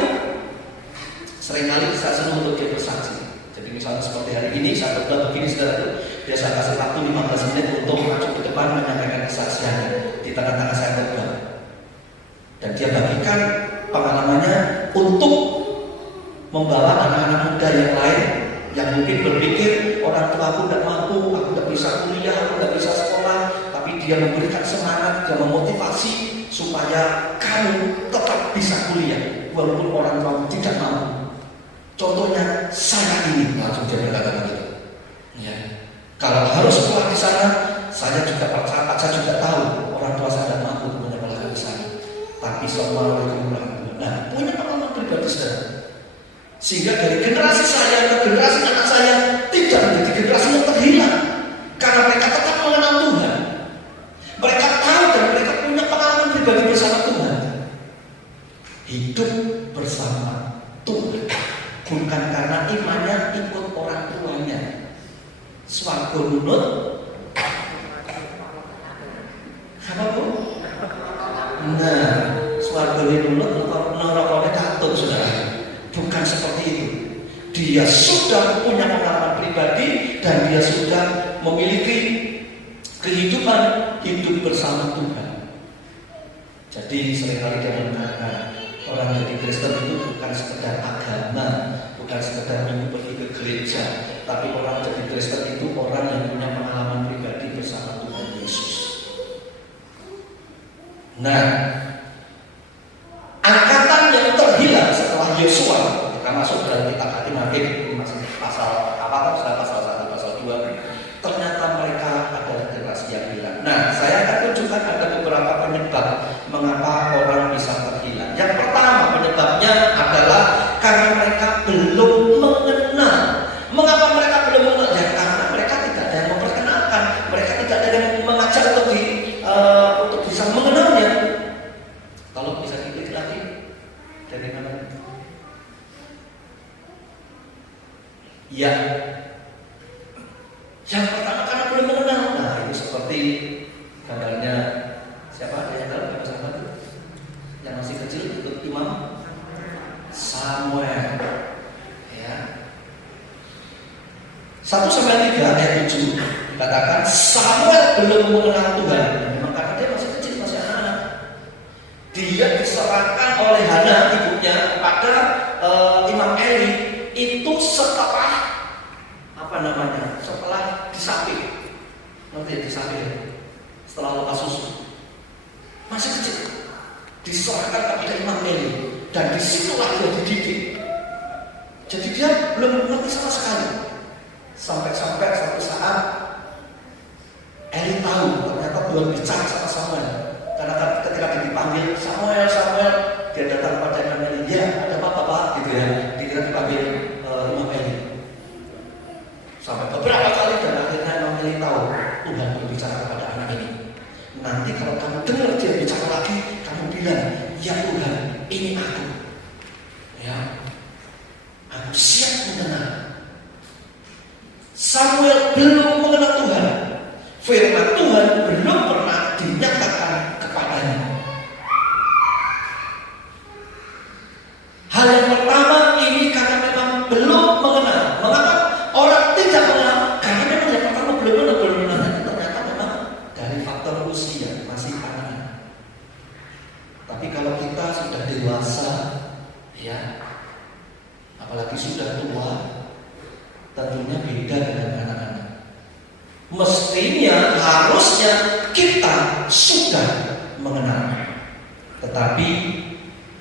seringkali bisa senang untuk dia bersaksi. Jadi misalnya seperti hari ini, saya berdoa begini saudara, Dia saya kasih waktu 15 menit untuk maju ke depan menyampaikan kesaksiannya di tengah-tengah saya khotbah. Dan dia bagikan pengalamannya untuk membawa anak-anak muda yang lain yang mungkin berpikir orang tua aku tidak mampu, aku tidak bisa kuliah, aku tidak bisa sekolah, tapi dia memberikan semangat, dia memotivasi supaya kamu tetap bisa kuliah walaupun orang tua tidak mampu. Contohnya saya ini, langsung dia berkata begitu. Ya. Kalau harus sekolah di sana, saya juga percaya, saya juga tahu orang tua saya tidak mampu untuk menyekolahkan di sana. Tapi semua nah, punya pengalaman pribadi saya. Sehingga dari generasi saya ke generasi anak saya tidak menjadi generasi yang terhilang, karena mereka tetap mengenal Tuhan. Mereka tahu dan mereka punya pengalaman pribadi bersama Tuhan. Hidup bersama Tuhan bukan karena imannya ikut orang tuanya. Swarga nunut apa bu? Nah, swarga nunut neraka katut, saudara. Bukan seperti itu. Dia sudah punya pengalaman pribadi dan dia sudah memiliki kehidupan hidup bersama Tuhan. Jadi seringkali dia mengatakan orang jadi Kristen itu bukan sekedar agama, bukan sekedar minggu pergi ke gereja, tapi orang jadi Kristen itu orang yang punya pengalaman pribadi bersama Tuhan Yesus. Nah, angkatan yang terhilang setelah Yosua, kita masuk dalam kitab Hakim, masuk pasal apa? Pasal 1, pasal 2. Ternyata mereka adalah generasi yang hilang. Nah, saya akan tunjukkan ada beberapa penyebab mengapa orang bisa terhilang. Yang pertama penyebabnya adalah karena mereka belum mengenal. Mengapa mereka belum mengenal? Ya karena mereka tidak ada yang memperkenalkan, mereka tidak ada yang mengajar untuk bisa mengenalnya. Kalau bisa diklik lagi dari mana? Ya, yang pertama karena belum mengenal. Nah, itu seperti gambarnya siapa? Yang tahu gambar siapa itu? Yang masih kecil ikut imam Samuel. Ya. 1-3 ayat 7 dikatakan Samuel belum mengenal Tuhan. Memang karena dia masih kecil, masih anak-anak. Dia diserahkan oleh Hana ibunya kepada Imam Eli itu setelah setelah disapih. Nanti disapih setelah lepas susu. Masih kecil. Diserahkan kepada Imam Eli dan disitulah dia dididik. Jadi dia belum mengerti sama sekali. Sampai satu saat Eli tahu ternyata Tuhan bicara sama Samuel. Karena ketika dia dipanggil Samuel, dia datang pada Imam Eli. Ya, ada apa Pak? Gitu ya. Dia dipanggil Imam Eli. Sampai beberapa kali dan akhirnya Imam Eli tahu Tuhan berbicara kepada anak ini. Nanti kalau kamu dengar dia bicara lagi, kamu bilang, ya Tuhan, ini aku. Ya, aku siap mengenal. Samuel belum mengenal Tuhan. Firman Tuhan belum pernah dinyatakan kepadanya. Hal yang pertama ini karena memang belum mengenal. Mengapa orang tidak mengenal? Karena memang yang pertama belum mengenal. Ternyata memang dari faktor usia masih anak. Tapi kalau kita sudah dewasa, ya, apalagi sudah tua, tentunya beda dengan anak-anak. Mestinya, harusnya kita sudah mengenal. Tetapi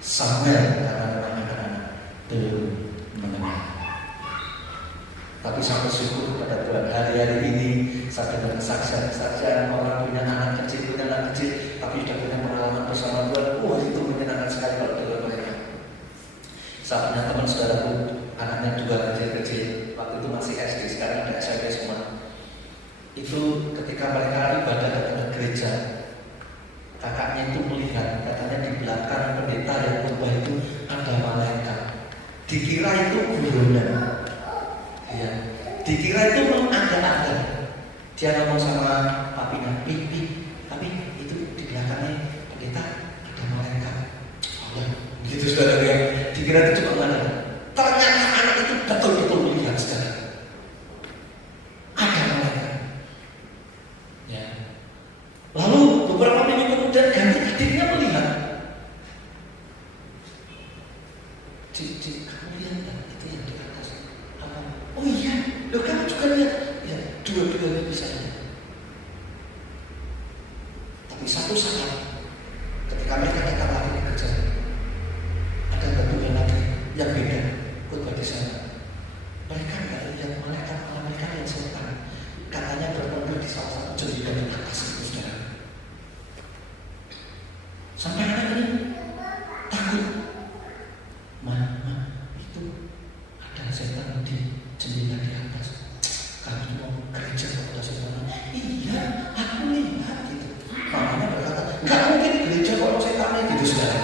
Samuel karena anak-anak belum mengenal. Tapi sampai syukur pada Tuhan hari-hari ini saya dengar kesaksian orang punya anak kecil, tapi sudah punya pengalaman bersama Tuhan. Wah, itu menyenangkan sekali kalau dengar mereka. Saya punya teman saudaraku, anaknya 2 kecil-kecil, waktu itu masih SD, sekarang ada SMP semua. Itu ketika mereka ibadah datang ke gereja, kakaknya itu melihat, katanya di belakang pendeta yang khotbah itu ada malaikat. Dikira itu buronan, ya. Dikira itu mengada-ada. Dia ngomong sama papinya, Pipi, tapi itu di belakangnya pendeta ada malaikat. Allah, gitu saudara ya. Dikira itu cuma mana? Ternyata anak itu betul-betul melihat saudara. Ada malaikat. saudara.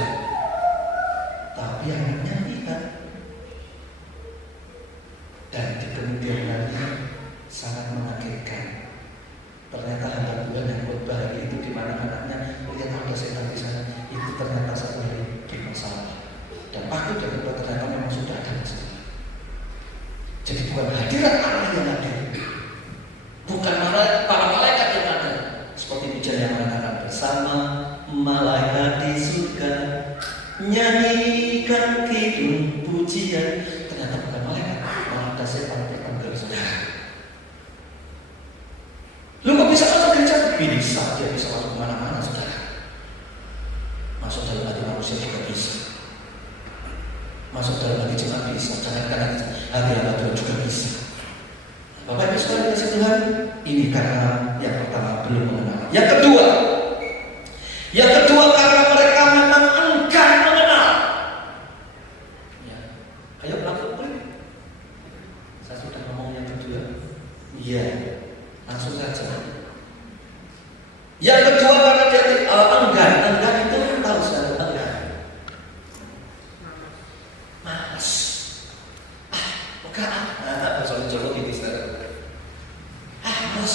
Tapi anaknya lihat. Dan di kemudian hari sangat mengagetkan. Ternyata hamba Tuhan yang khotbah hari itu di mana anaknya lihat ada setan di sana, itu ternyata satu hari bermasalah. Dan waktu dia khotbah ternyata memang sudah ada masalah. Jadi bukan hadirat Allah yang hadir, bukan para malaikat yang ada. Seperti pujian yang mengatakan bersama malaikat di surga nyanyikan kidung pujian. Ternyata bukan malaikat, malah ada setan bertanggal saudara. Lu kok bisa masuk gereja? Bisa, dia bisa masuk kemana-mana saudara. Masuk dalam hati manusia juga bisa. Masuk dalam hati jemaat bisa, jangan hati anak Tuhan juga bisa. Bapak Ibu sekalian kasih Tuhan, ini karena yang pertama belum mengenal. Yang kedua karena mereka memang enggan mengenal. Ya, ayo langsung klik. Saya sudah ngomong yang kedua. Iya, langsung saja. Yang kedua karena dia enggan itu tahu saudara enggan. Malas. Soalnya Jawa ini saudara. Malas.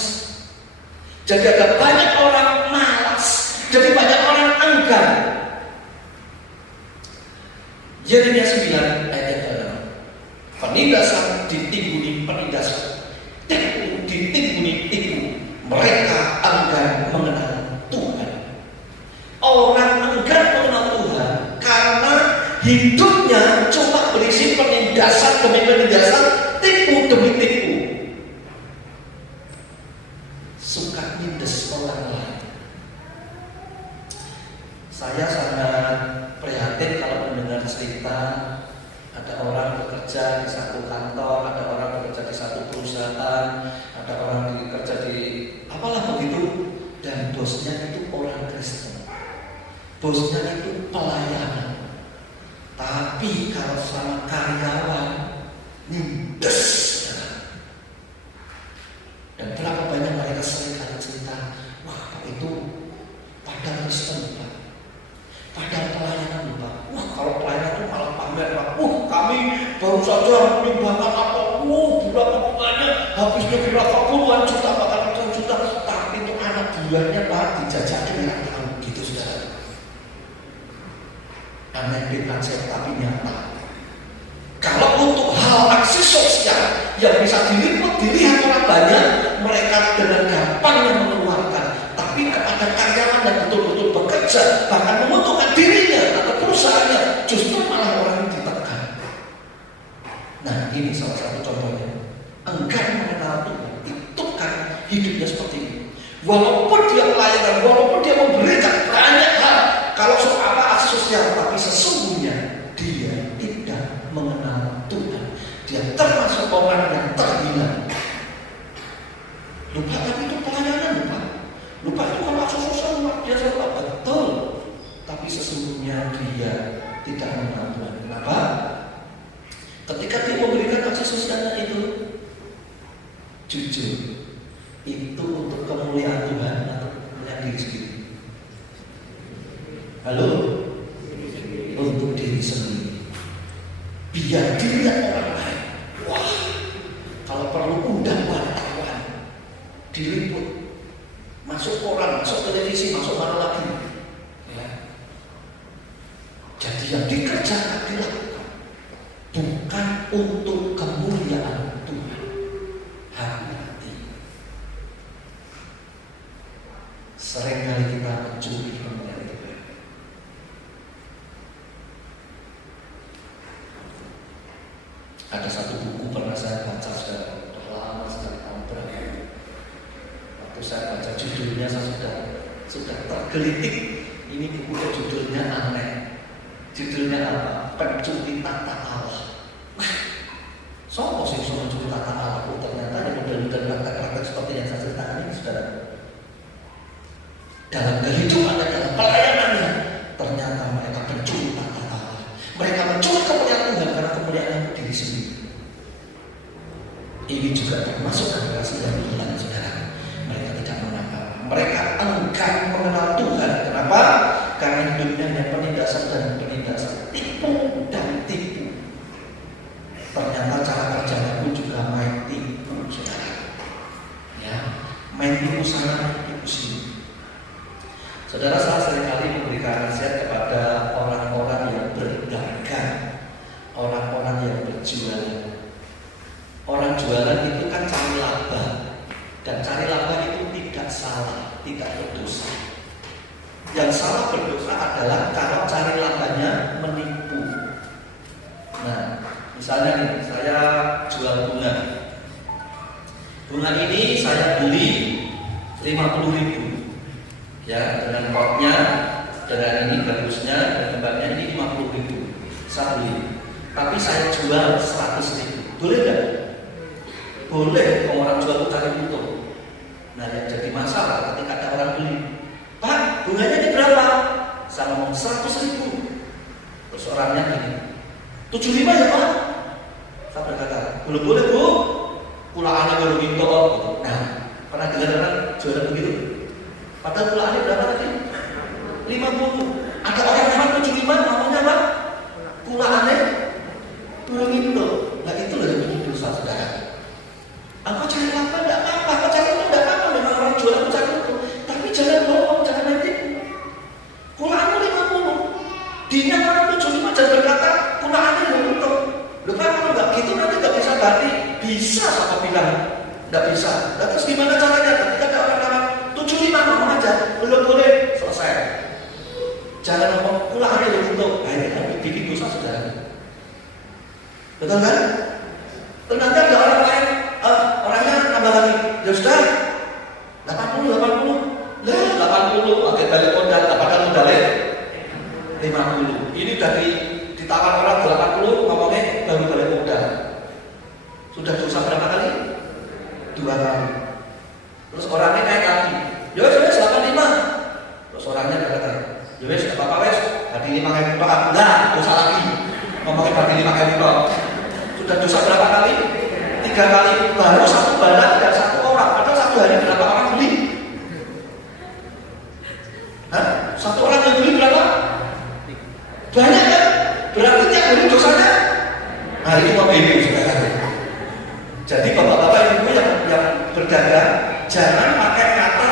Jadi ada banyak orang malas. Jadi banyak orang enggan. Yeremia 9 ayat 6. Penindasan ditimbuni penindasan, tipu ditimbuni tipu. Mereka enggan mengenal Tuhan. Orang enggan mengenal Tuhan karena hidupnya cuma berisi penindasan demi penindasan, tipu demi tipu. Suka nindes orang lain. Saya sangat prihatin kalau mendengar cerita ada orang bekerja di satu kantor, ada orang bekerja di satu perusahaan, ada orang bekerja di apalah begitu, dan bosnya itu orang Kristen, bosnya itu pelayanan. Tapi kalau sama karyawan nindes. Dan berapa banyak mereka sering kali cerita, wah itu padahal Kristen Pak, padahal pelayanan Pak. Wah kalau pelayanan itu malah pamer Pak. Kami baru saja menyumbangkan apa? Berapa bunganya habisnya berapa puluhan juta bahkan ratusan juta. Tapi itu anak buahnya Pak dijajaki nggak tahu gitu saudara. Aneh tapi nyata. Kalau untuk hal aksi sosial yang bisa diliput, dilihat orang banyak, mereka dengan gampangnya mengeluarkan. Tapi kepada karyawan yang betul-betul bekerja, bahkan menguntungkan dirinya atau perusahaannya, justru malah orang ditekan. Nah ini salah satu contohnya. Enggan mengenal Tuhan, itu kan hidupnya seperti ini. Walaupun dia pelayanan, walaupun dia memberikan banyak hal, kalau soal apa aksi sosial, tapi sesungguhnya dia tidak mengenal Tuhan. Dia termasuk orang yang terhina. Lupa tapi itu pelayanan lupa itu kalau aksi sosial luar biasa betul. Tapi sesungguhnya dia tidak mengenal Tuhan. Kenapa? Ketika dia memberikan aksi sosialnya itu jujur, itu untuk kemuliaan Tuhan atau kemuliaan diri sendiri? Halo? Untuk diri sendiri. Biar dilihat orang lain. Wah, kalau perlu undang wartawan, diliput, masuk koran, masuk televisi, masuk mana lagi? Ya. Jadi yang dikerjakan dilakukan bukan untuk kemuliaan Tuhan. Hati-hati. Seringkali kita mencuri kemuliaan Tuhan. Ada satu buku pernah saya baca sudah lama sekali, tahun berapa. Waktu saya baca judulnya saya sudah tergelitik. Ini buku judulnya aneh. Judulnya apa? Pencuri tata Allah. Sopo sih mencuri tata Allah? Ternyata ada model-model praktek-praktek seperti yang saya ceritakan ini, saudara. Dalam kehidupannya, dalam pelayanannya, ternyata mereka pencuri tata Allah. Mereka mencuri kemuliaan Tuhan karena kemuliaan diri sendiri. Ini juga termasuk generasi yang hilang, saudara. Mereka tidak mengenal. Mereka enggan mengenal Tuhan. Kenapa? Karena hidupnya hanya penindasan penindasan dan penindasan, tipu dan tipu. Ternyata cara kerjanya pun juga main tipu, saudara. Ya, main tipu sana, main tipu sini. Saudara, saya seringkali memberikan nasihat kepada orang-orang yang berdagang, orang-orang yang berjualan. Orang jualan itu kan cari laba, dan cari laba itu tidak salah, tidak berdosa. Yang salah berdosa adalah kalau cari labanya menipu. Nah, misalnya nih, saya jual bunga. Bunga ini saya beli 50.000, ya, dengan potnya, dengan ini gabusnya, dan tempatnya ini 50.000. Saya beli, tapi saya jual 100.000. Boleh nggak? Boleh, kalau orang jual itu cari untung. Nah, yang jadi masalah ketika ada orang beli, Pak, bunganya ini berapa? Saya ngomong 100.000. Terus orangnya gini, 75 ya Pak? Saya berkata, belum boleh Bu, pulaannya baru gitu. Nah, pernah dengar orang jualan begitu? Padahal pulaannya berapa tadi? 50. Ada orang yang 75, namanya apa? Pulaannya baru gitu. Nah, itu loh yang bikin dosa, saudara. Aku cari laba tidak apa-apa, aku cari itu tidak apa-apa. Memang orang jualan aku cari itu, tapi jangan bohong, jangan nanti. Pulaannya 50, dinya orang 75 jangan berkata pulaannya 50. Lupa kalau nggak gitu nanti nggak bisa ganti. Bisa, siapa bilang nggak bisa? Nah, terus gimana caranya? Ketika ada orang nama 75 ngomong aja, belum boleh, selesai. Jangan ngomong pulaannya 50. Nah, ini kan bikin dosa, saudara. Betul kan? Ternyata ada orang lain, orangnya nambah lagi, ya sudah 80. Lah 80, oke, balik modal, padahal modalnya 50. Ini dari ditawar orang 80, ngomongnya baru balik modal. Sudah dosa berapa kali? 2 kali. Terus orangnya naik lagi, ya wes 85. Terus orangnya berkata, ya wes nggak apa-apa wes, hadi 5.000 Pak. Nah, dosa lagi, ngomongnya hadi 5.000 Pak. Sudah dosa berapa kali? 3 kali. Baru 1 barang dan 1 orang. Padahal 1 hari berapa orang beli? Hah? 1 orang yang beli berapa? Banyak kan? Berarti tiap hari dosanya. Nah, itu mau beli, saudara. Jadi bapak-bapak ibu yang berdagang, jangan pakai kata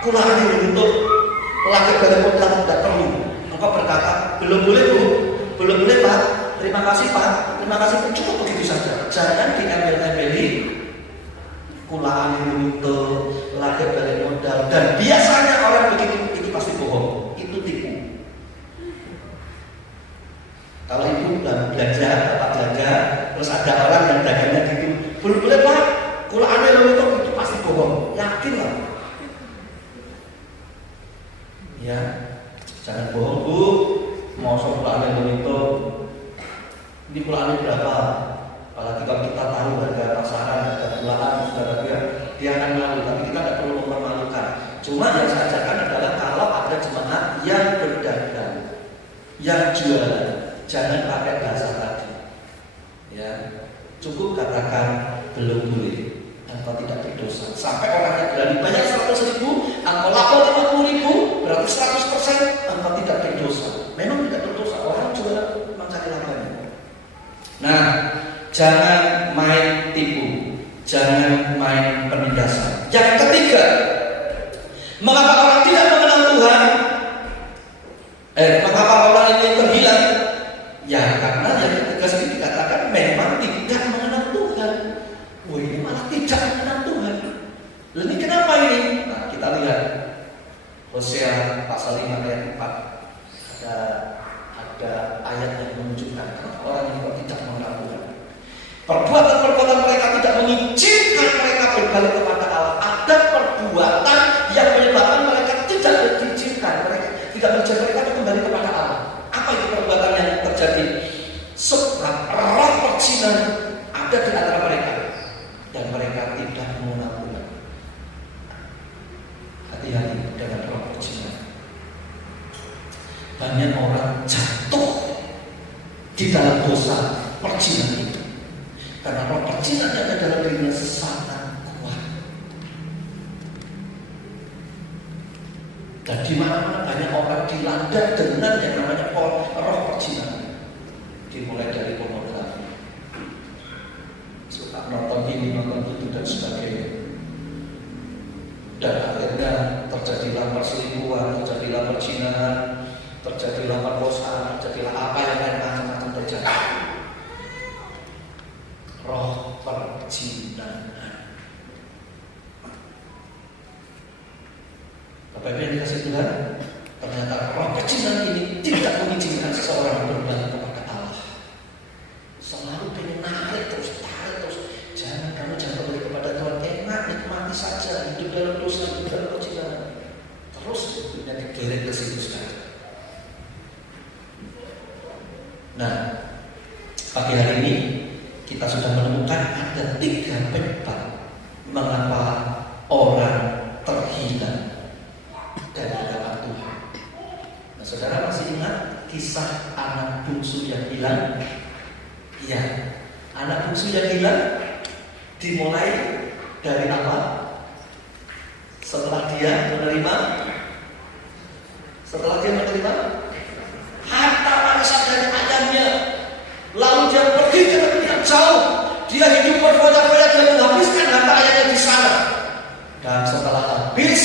kulangan untuk lagi balik modal, tidak perlu. Engkau berkata, belum boleh Bu, belum boleh Pak, terima kasih Pak, terima kasih Bu, cukup begitu saja. Jangan diambil-ambil kulangan untuk lagi balik modal. Dan biasanya orang begitu itu pasti bohong, itu tipu. Kalau ibu belanja, bapak belanja, terus ada orang yang dagangnya gitu, belum boleh Pak, kulangannya itu pasti bohong, yakin lah. Ya, jangan bohong Bu, mau kulangannya itu, ini kulangannya berapa? Apalagi kalau kita tahu harga pasaran, harga kulangan, saudara dia akan malu, tapi kita tidak perlu mempermalukan. Cuma yang saya ajarkan adalah kalau ada jemaat yang berdagang, yang jualan, jangan pakai bahasa tadi. Ya, cukup katakan belum boleh, engkau tidak berdosa. Sampai orangnya berani bayar 100.000, engkau lapor 50.000, berarti 100% engkau tidak berdosa. Memang tidak berdosa, orang jualan mencari labanya. Nah, jangan main tipu, jangan main penindasan. Yang ketiga, mengapa orang tidak mengenal Tuhan? Mengapa orang ini terhilang? Ya karena yang ketiga sendiri dikatakan memang tidak mengenal Tuhan. Wah, ini malah tidak mengenal Tuhan. Lalu ini kenapa ini? Nah, kita lihat Hosea pasal 5 ayat 4. Ada ayat yang menunjukkan kenapa orang ini kok tidak mengenal Tuhan. Perbuatan-perbuatan mereka tidak mengizinkan mereka berbalik kepada Allah. Ada perbuatan yang menyebabkan mereka tidak diizinkan, mereka tidak menjadikan mereka kembali kepada Allah. Apa itu perbuatan yang terjadi? Sebab roh percinan ada di antara mereka dan mereka tidak mengenal Tuhan. Hati-hati dengan roh percinan. Banyak orang jatuh di dalam dosa percinan itu karena roh percinan yang ada dalam dirinya sangat kuat. Dan di mana-mana banyak orang dilanda dengan yang namanya roh perzinahan. Dimulai dari pornografi, suka nonton ini, nonton itu dan sebagainya. Dan akhirnya terjadilah perselingkuhan, terjadilah perzinahan, terjadilah perkosaan, terjadilah apa yang lain macam-macam terjadi. Roh perzinahan. Bapak Ibu yang dikasihi Tuhan, ternyata roh perzinahan ini tidak mengizinkan seseorang berbalik kepada Allah. Selalu pengen tarik terus. Jangan, kamu jangan kembali kepada Tuhan. Enak, nikmati saja hidup dalam dosa, hidup dalam perzinahan. Terus hidupnya digeret ke situ sekarang. Nah, pagi hari ini kita sudah menemukan ada 3 penyebab mengapa orang terhilang dari hadapan Tuhan. Nah, saudara masih ingat kisah anak bungsu yang hilang? Iya, anak bungsu yang hilang dimulai dari apa? Setelah dia menerima harta warisan dari ayahnya, lalu dia pergi ke negeri yang jauh. Dia hidup berfoya-foya dan menghabiskan harta ayahnya di sana. Dan setelah habis,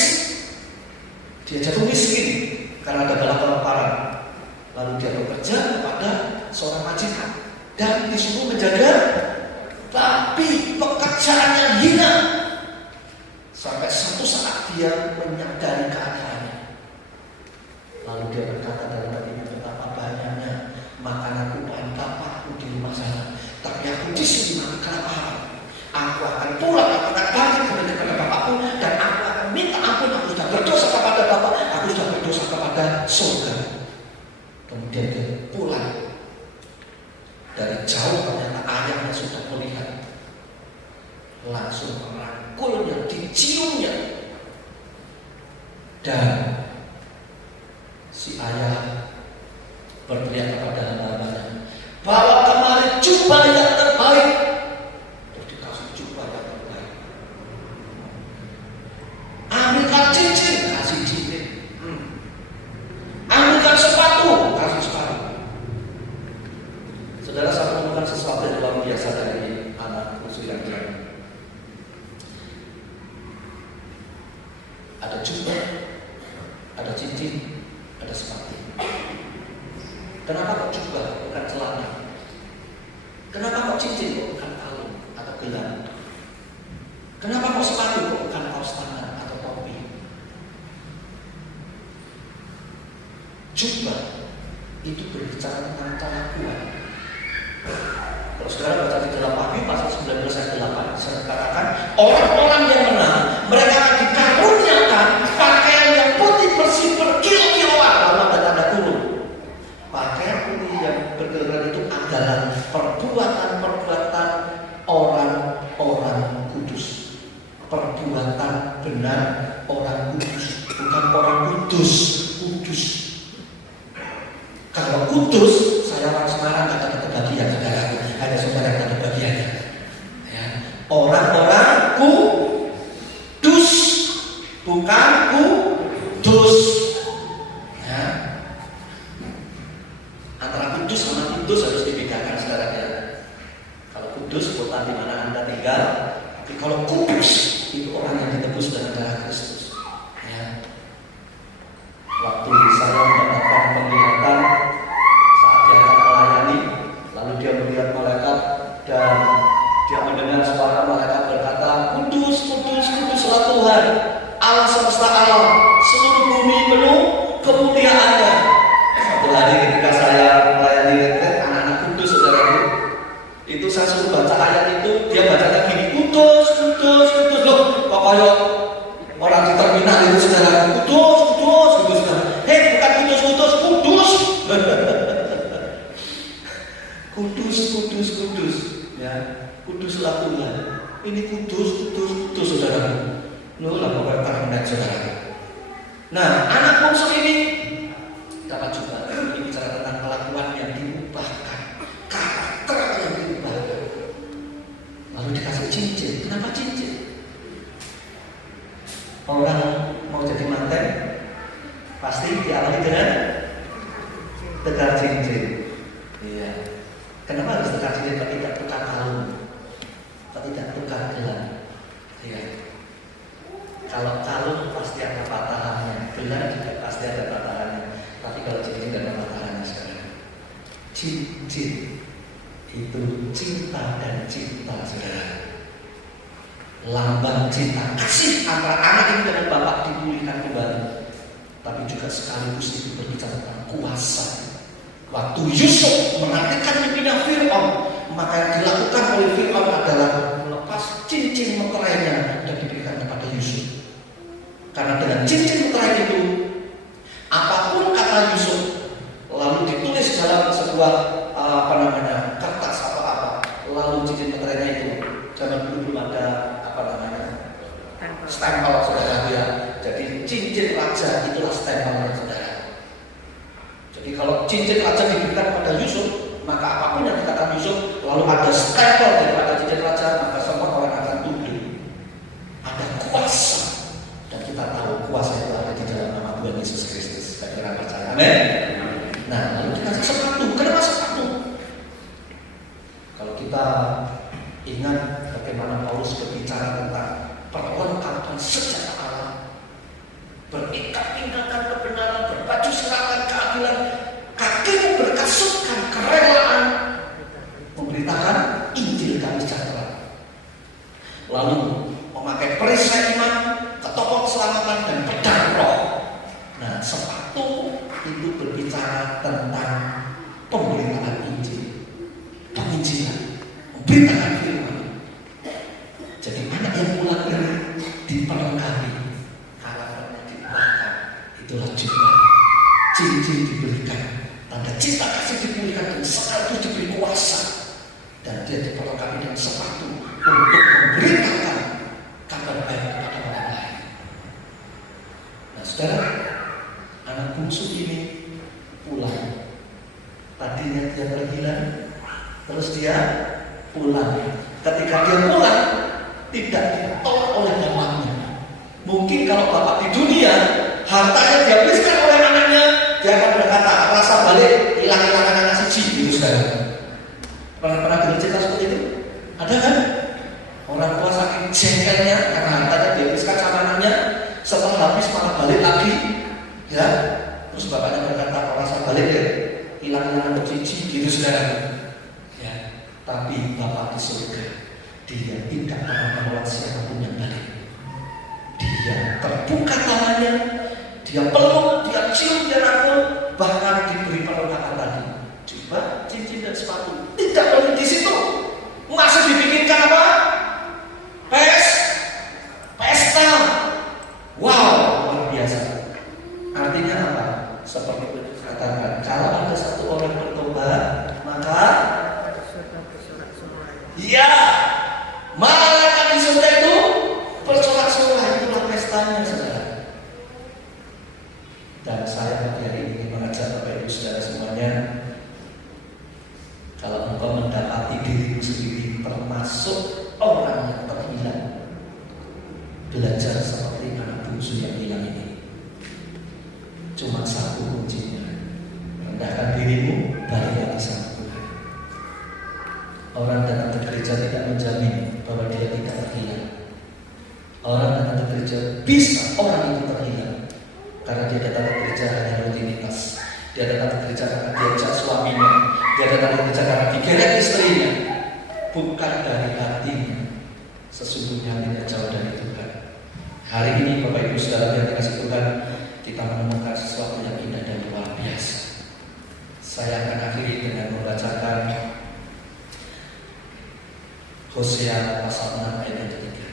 dia jatuh miskin karena gagal kelaparan. Lalu dia bekerja kepada seorang majikan dan disuruh menjaga, tapi pekerjaannya hina. Sampai suatu saat dia menyadari keadaannya. Lalu dia berkata dalam hatinya, betapa banyaknya makananku dan bapakku di rumah sana, tapi aku di sini mati kelaparan. Aku akan pulang, aku akan balik kepada bapakku, dan aku akan minta ampun. Aku sudah berdosa kepada bapak, aku sudah berdosa kepada surga. Kemudian dia pulang. Dari jauh ternyata ayahnya sudah melihat, langsung merangkulnya, diciumnya, dan si ayah berteriak kepada hamba-hambanya, bawa kemari jubah yang terbaik. Terus dikasih jubah yang terbaik. Ambilkan cincin, kasih cincin. Ambilkan sepatu, kasih sepatu. Saudara, saya menemukan sesuatu yang luar biasa dari anak bungsu yang hilang. Ada jubah, ada cincin, ada sepatu. Kenapa kok jubah bukan celana? Kenapa kok cincin kok bukan kalung atau gelang? Kenapa kok sepatu kok bukan kaos tangan atau topi? Jubah itu berbicara tentang kelakuan. Kalau saudara baca di dalam Wahyu pasal 19 ayat 8, saya katakan orang-orang yang menang, mereka akan dikaruniakan pakaian yang putih bersih berkilau-kilauan. Lalu ada tanda kurung. Pakaian putih yang berkilau-kilauan itu adalah perbuatan-perbuatan orang-orang kudus. Perbuatan benar orang kudus, bukan orang kudus. Kalau kudus, saya orang Semarang tidak ada kebagian, saudara. Ada saudara yang ada bagiannya. Ya. Orang-orang kudus, bukan kudus. Ya. Antara kudus sama kudus harus dibedakan, saudara. Ya. Kalau kudus, kota di mana Anda tinggal. Tapi kalau kudus, itu orang yang ditebus dengan darah Kristus. Ya. Waktu saya mendapatkan penglihatan saat dia akan melayani, lalu dia melihat malaikat dan dia mendengar suara malaikat berkata, kudus, kudus, kuduslah Tuhan, Allah semesta alam, seluruh bumi penuh kemuliaannya. Satu hari ketika saya melayani retret anak-anak kudus, saudaraku, itu saya suruh baca ayat itu, dia bacanya gini, kudus, kudus, kudus. Loh, kok kayak orang di terminal itu, saudaraku, kudus, kudus, kudus. Hei, bukan kudus, kudus, kudus. Kudus, kudus, kudus. Ya, kuduslah Tuhan. Ini kudus, kudus, kudus, saudaraku. Loh, lah pokoknya menaik, saudara. Nah, anak bungsu ini dapat juga ini bicara tentang kelakuan yang diubahkan, karakter yang diubahkan. Lalu dikasih cincin. Kenapa cincin? Orang mau jadi manten, Tukar cincin. Iya. Kenapa harus tukar cincin? Tapi tidak tukar kalung, tapi tidak tukar gelang. Iya. Kalau kalung pasti ada patahannya, gelang juga pasti ada patahannya. Tapi kalau cincin tidak ada patahannya sekarang. Cincin itu cinta dan cinta, saudara. Lambang cinta, kasih antara anak ini dengan bapak dipulihkan kembali. Tapi juga sekaligus itu berbicara tentang kuasa. Waktu Yusuf menantikan mimpinya Fir'aun, maka yang dilakukan oleh Fir'aun adalah melepas cincin meterainya dan diberikan kepada Yusuf. Karena dengan cincin meterai itu, apapun kata Yusuf lalu ditulis dalam sebuah kertas atau apa, lalu cincin meterainya itu zaman dulu belum ada stempel, saudara ya. Jadi cincin raja itulah stempelnya, saudara. Jadi kalau cincin raja diberikan kepada Yusuf, maka apapun yang dikatakan Yusuf lalu ada stempel daripada cincin raja, maka semua orang akan tunduk. Ada kuasa, dan kita tahu kuasa itu ada di dalam nama Tuhan Yesus Kristus. Bagi orang percaya, amin. Nah, lalu kita sepatu. Kenapa sepatu? Kalau kita ingat bagaimana Paulus berbicara tentang perlengkapan sejak awal, berikat pinggakan kebenaran, berbaju seragam keadilan, kakimu berkasutkan kerelaan, memberitakan Injil damai sejahtera, lalu memakai perisai iman, ketopong keselamatan, dan pedang roh. Nah, sepatu itu berbicara tentang pemberitaan Injil, penginjilan, memberitakan firman. Jadi anak yang pulang ini diperlengkapi, karakternya dikuatkan. Itulah juga cincin diberikan, tanda cinta kasih diberikan, dan sekaligus diberi kuasa, dan dia diperlengkapi dengan sepatu untuk memberitakan kabar baik kepada orang lain. Nah, saudara, anak bungsu ini pulang. Tadinya dia terhilang, terus dia pulang. Ketika dia pulang, tidak ditolak oleh bapaknya. Mungkin kalau bapak di dunia, hartanya dihabiskan oleh anaknya, dia akan berkata, rasa balik, hilang-hilangan anak siji, gitu saudara. Pernah dengar cerita seperti itu? Ada kan? Orang tua saking jengkelnya karena hartanya dihabiskan sama anaknya, setelah habis malah balik lagi, ya. Terus bapaknya berkata, rasa balik ya, hilang-hilangan anak siji, gitu saudara. Ya. Tapi bapak di surga, dia tidak pernah menolak siapapun yang balik. Dia terbuka tangannya, dia peluk, dia cium, dia rangkul, bahkan diberi perlengkapan tadi. Coba cincin dan sepatu. Tidak berhenti di situ, masih dibikinkan apa? Pesta. Wow, luar biasa. Artinya apa? Seperti itu dikatakan, kalau ada satu orang bertobat, maka ya, malaikat di surga itu bersorak-sorai. Itulah pestanya, saudara. Dan saya pagi hari ini ingin mengajak Bapak Ibu saudara semuanya, kalau engkau mendapati dirimu sendiri termasuk orang yang terhilang, belajar seperti anak bungsu yang hilang ini. Cuma satu kuncinya, rendahkan dirimu, balik lagi sama Tuhan. Orang datang ke gereja tidak menjamin bahwa dia tidak terhilang. Orang datang ke gereja, bisa orang itu terhilang karena dia datang ke gereja hanya rutinitas. Dia datang ke gereja karena diajak suaminya, dia datang ke gereja karena digeret istrinya, bukan dari hatinya. Sesungguhnya tidak jauh dari Tuhan. Hari ini Bapak Ibu saudara yang dikasihi Tuhan, kita menemukan sesuatu yang indah dan luar biasa. Saya akan akhiri dengan membacakan Hosea pasal 6 ayat yang ketiga.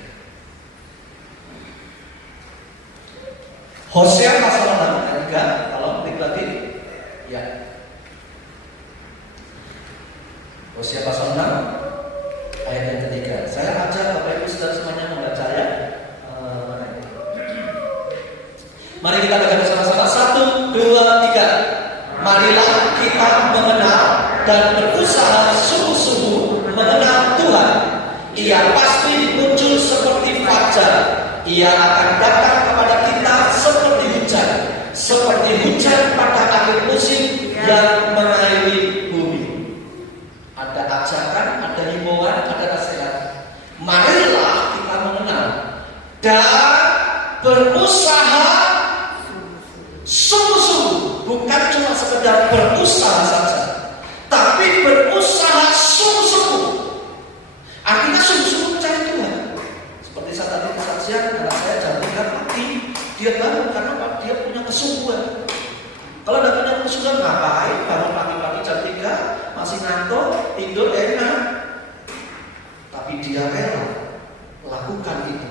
Hosea pasal 6 ayat 3, kalau klik lagi, ya. Hosea pasal 6 ayat yang ketiga. Saya ajak Bapak Ibu saudara semuanya membaca ya. Mari kita baca bersama-sama. 1, 2, 3. Marilah kita mengenal dan berusaha sungguh-sungguh mengenal Tuhan. Ia pasti muncul seperti fajar. Ia akan datang kepada kita seperti hujan pada akhir musim yang mengairi bumi. Ada ajakan, ada himbauan, ada nasihat. Marilah kita mengenal dan berusaha sungguh-sungguh, bukan cuma sekedar berusaha saja, tapi berusaha sungguh-sungguh. Artinya sungguh-sungguh mencari Tuhan. Seperti saat tadi kesaksian, anak saya jam 3 pagi dia bangun karena dia punya kesungguhan. Kalau tidak punya kesungguhan, ngapain bangun pagi-pagi jam 3 masih ngantuk, tidur enak. Tapi dia rela lakukan itu.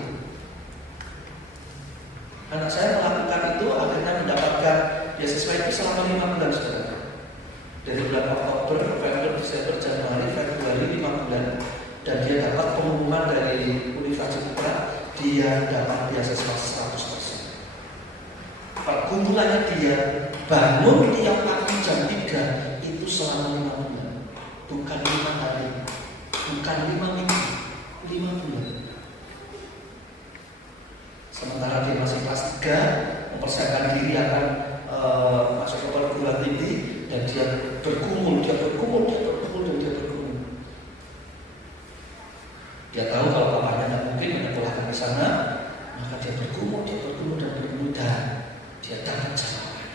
Anak saya melakukan itu akhirnya mendapatkan beasiswa itu selama 5 bulan saudara. Dari bulan Oktober, November, Desember, Januari, Februari 5 bulan. Dan dia dapat pengumuman dari Universitas, dia dapat beasiswa 100%. Perkumpulannya dia bangun tiap pagi jam 3 itu selama 5 bulan. Bukan 5 hari, bukan 5 minggu, 5 bulan. Sementara dia masih kelas 3, mempersiapkan diri akan masuk ke perguruan tinggi, dan dia bergumul. Dia tahu kalau bapaknya tidak mungkin menyekolahkan ke sana, maka dia bergumul dan dia dapat jawabannya.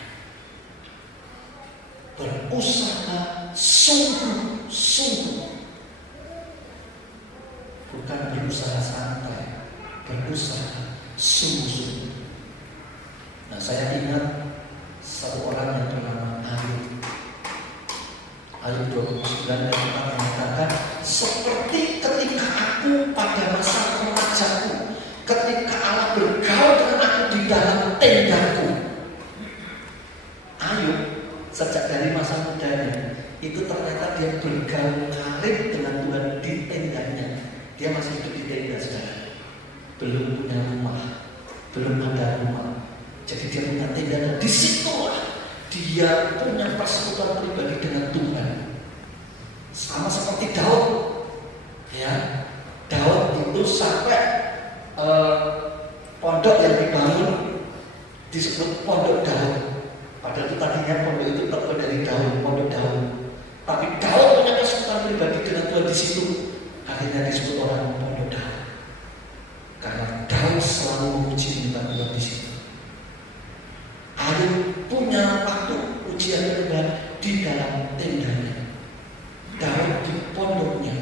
Berusaha sungguh-sungguh, bukan berusaha santai, berusaha sungguh-sungguh. Nah, saya ingat satu orang yang bernama Ayub 29 yang mengatakan, seperti ketika aku pada masa remajaku, ketika Allah bergaul dengan aku di dalam tendaku. Ayub sejak dari masa mudanya itu ternyata dia bergaul karib dengan Tuhan di tendanya. Dia masih hidup di tenda saudara. Belum punya rumah, belum ada rumah. Jadi dia punya tenda, dan disitulah dia punya persekutuan pribadi dengan Tuhan. Sama seperti Daud, ya. Daud itu sampai pondok yang dibangun disebut pondok Daud. Padahal itu tadinya pondok itu terbuat dari daun, pondok daun. Tapi Daud punya persekutuan pribadi dengan Tuhan di situ. Akhirnya disebut orang pondok Daud. Karena Daud selalu memuji Tuhan di situ. Ayub punya waktu ujian Tuhan di dalam tendanya. Daud di pondoknya,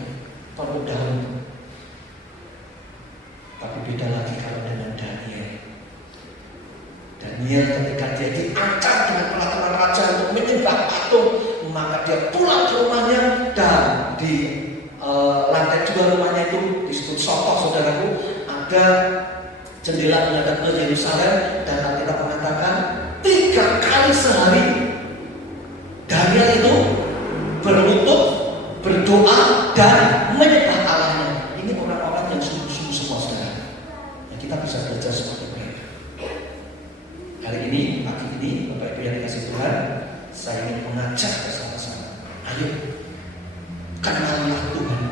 pondok Daud. Tapi beda lagi kalau dengan Daniel. Daniel ketika dia diancam dengan peraturan raja untuk menyembah patung, maka dia pulang ke rumahnya, dan di lantai 2 rumahnya itu disebut Sokoh, saudaraku, ada jendela menghadap ke Yerusalem, dan Alkitab mengatakan 3 kali sehari Daniel itu berlutut, berdoa, dan menyembah Allahnya. Ini orang-orang yang sungguh-sungguh semua, saudara. Ya, kita bisa belajar seperti mereka. Hari ini, pagi ini, Bapak Ibu yang dikasih Tuhan, saya ingin mengajak bersama-sama. Ayo, kenalilah Tuhan,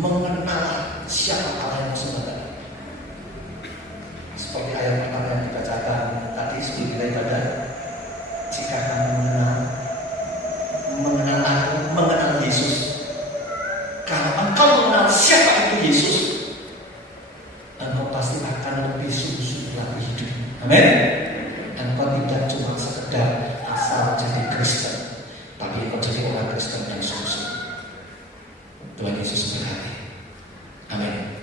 mengenal siapa Allah yang sebenarnya. Seperti ayat pertama yang dibacakan tadi sebelum kita ibadah, jika kamu mengenal Yesus, kalau engkau mengenal siapa itu Yesus, engkau pasti akan lebih sungguh-sungguh lagi hidup. Amin. Engkau tidak cuma sekedar asal jadi Kristen, tapi engkau jadi orang Kristen yang sungguh-sungguh. Tuhan Yesus berkati. Amin.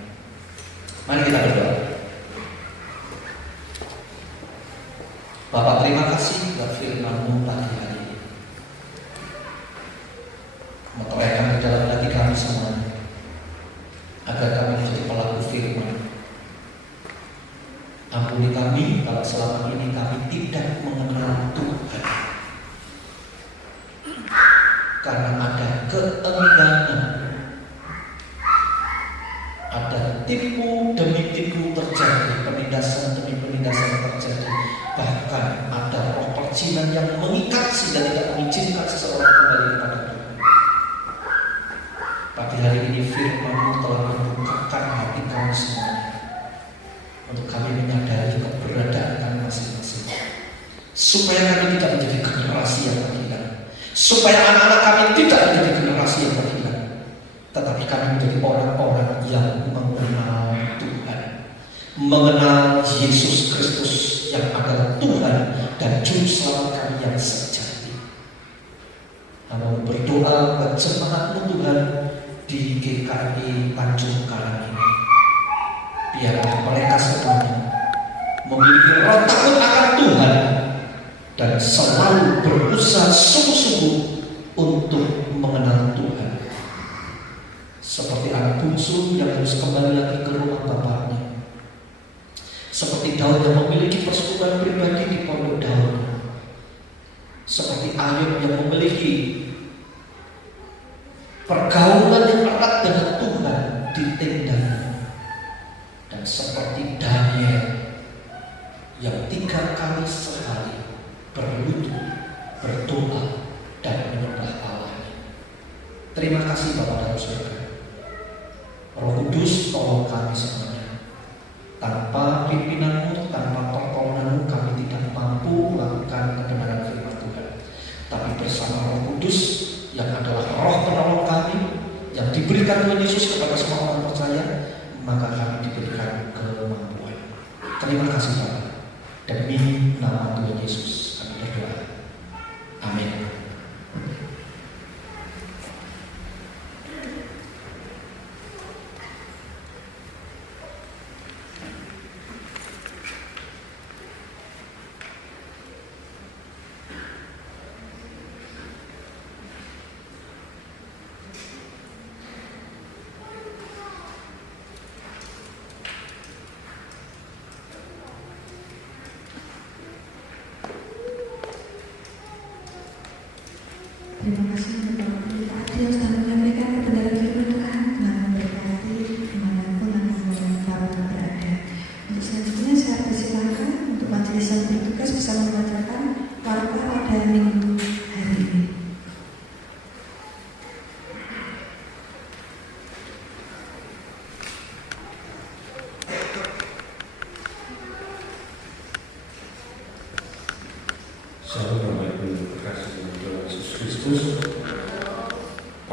Mari kita berdoa. Bapak, terima kasih buat firman-Mu pagi hari ini. Menteraikan ke dalam hati kami semuanya, agar kami menjadi pelaku firman. Ampuni kami kalau selama ini kami tidak mengenal Tuhan, karena ada keengganan, ada tipu demi tipu terjadi, penindasan demi penindasan terjadi. Bahkan ada roh percinan yang mengikat sehingga tidak mengizinkan seseorang kembali kepada Tuhan. Tapi hari ini firman-Mu telah membukakan hati kami semuanya, untuk kami menyadari keberadaan kami masing-masing, supaya kami tidak menjadi generasi yang menghina, supaya anak-anak kami tidak menjadi generasi yang beriman, tetapi kami menjadi orang-orang yang mengenal Tuhan, mengenal Yesus Kristus yang adalah Tuhan dan Juru Selamat kami yang sejati. Hamba berdoa buat jemaat Tuhan di GKI Tanjung Karang ini, biarlah mereka semuanya memiliki roh takut akan Tuhan dan selalu berusaha sungguh-sungguh untuk mengenal Tuhan. Seperti anak bungsu yang harus kembali lagi ke rumah bapaknya, seperti Daud yang memiliki persekutuan pribadi di pondok Daud, seperti Ayub yang memiliki pergaulan yang erat dengan Tuhan di tendanya, dan seperti Daniel yang 3 kali sehari berlutut, berdoa, dan menyembah Allah. Terima kasih Bapa dalam surga. Roh Kudus, tolong kami semuanya. Tanpa pimpinan-Mu, tanpa pertolongan-Mu, kami tidak mampu melakukan kebenaran firman Tuhan. Tapi bersama Roh Kudus yang adalah Roh penolong kami, yang diberikan Tuhan Yesus kepada semua orang percaya, maka kami diberikan kemampuan. Terima kasih Bapak. Demi nama Tuhan Yesus kami berdoa. Amin. Terima kasih untuk Bapak Adios dan menyampaikan kebenaran firman Tuhan telah memberkati dimanapun Bapak berada. Untuk selanjutnya saya persilakan untuk majelis yang bertugas bisa membacakan warta pada minggu hari ini.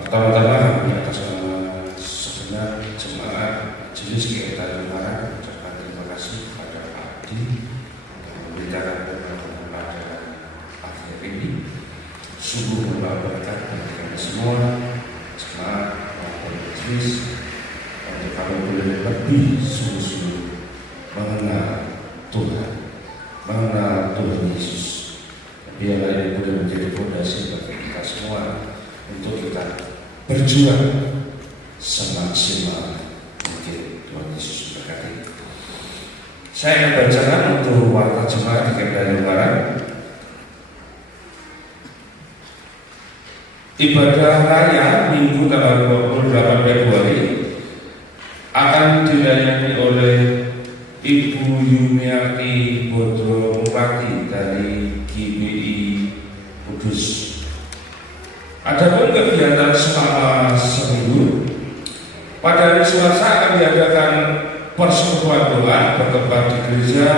Pertama-tama atas nama segenap jemaat Majelis GKI Tanjung Karang ucapkan terima kasih kepada Pak Adi yang memberitakan pada akhir ini. Sungguh membawa berkat bagi kami semua jemaat maupun majelis untuk kami boleh lebih sungguh-sungguh mengenal Tuhan, mengenal Tuhan Yesus. Biarlah ini boleh menjadi fondasi bagi kita semua untuk kita berjuang semaksimal mungkin. Tuhan Yesus berkati. Saya akan bacakan untuk warta jemaat di GKI Tanjung Karang. Ibadah raya Minggu tanggal 28 Februari akan dilayani oleh Ibu Yuniati Bodromupati dari GBI Kudus. Adapun kegiatan selama seminggu, pada hari Selasa akan diadakan persekutuan doa bertempat di gereja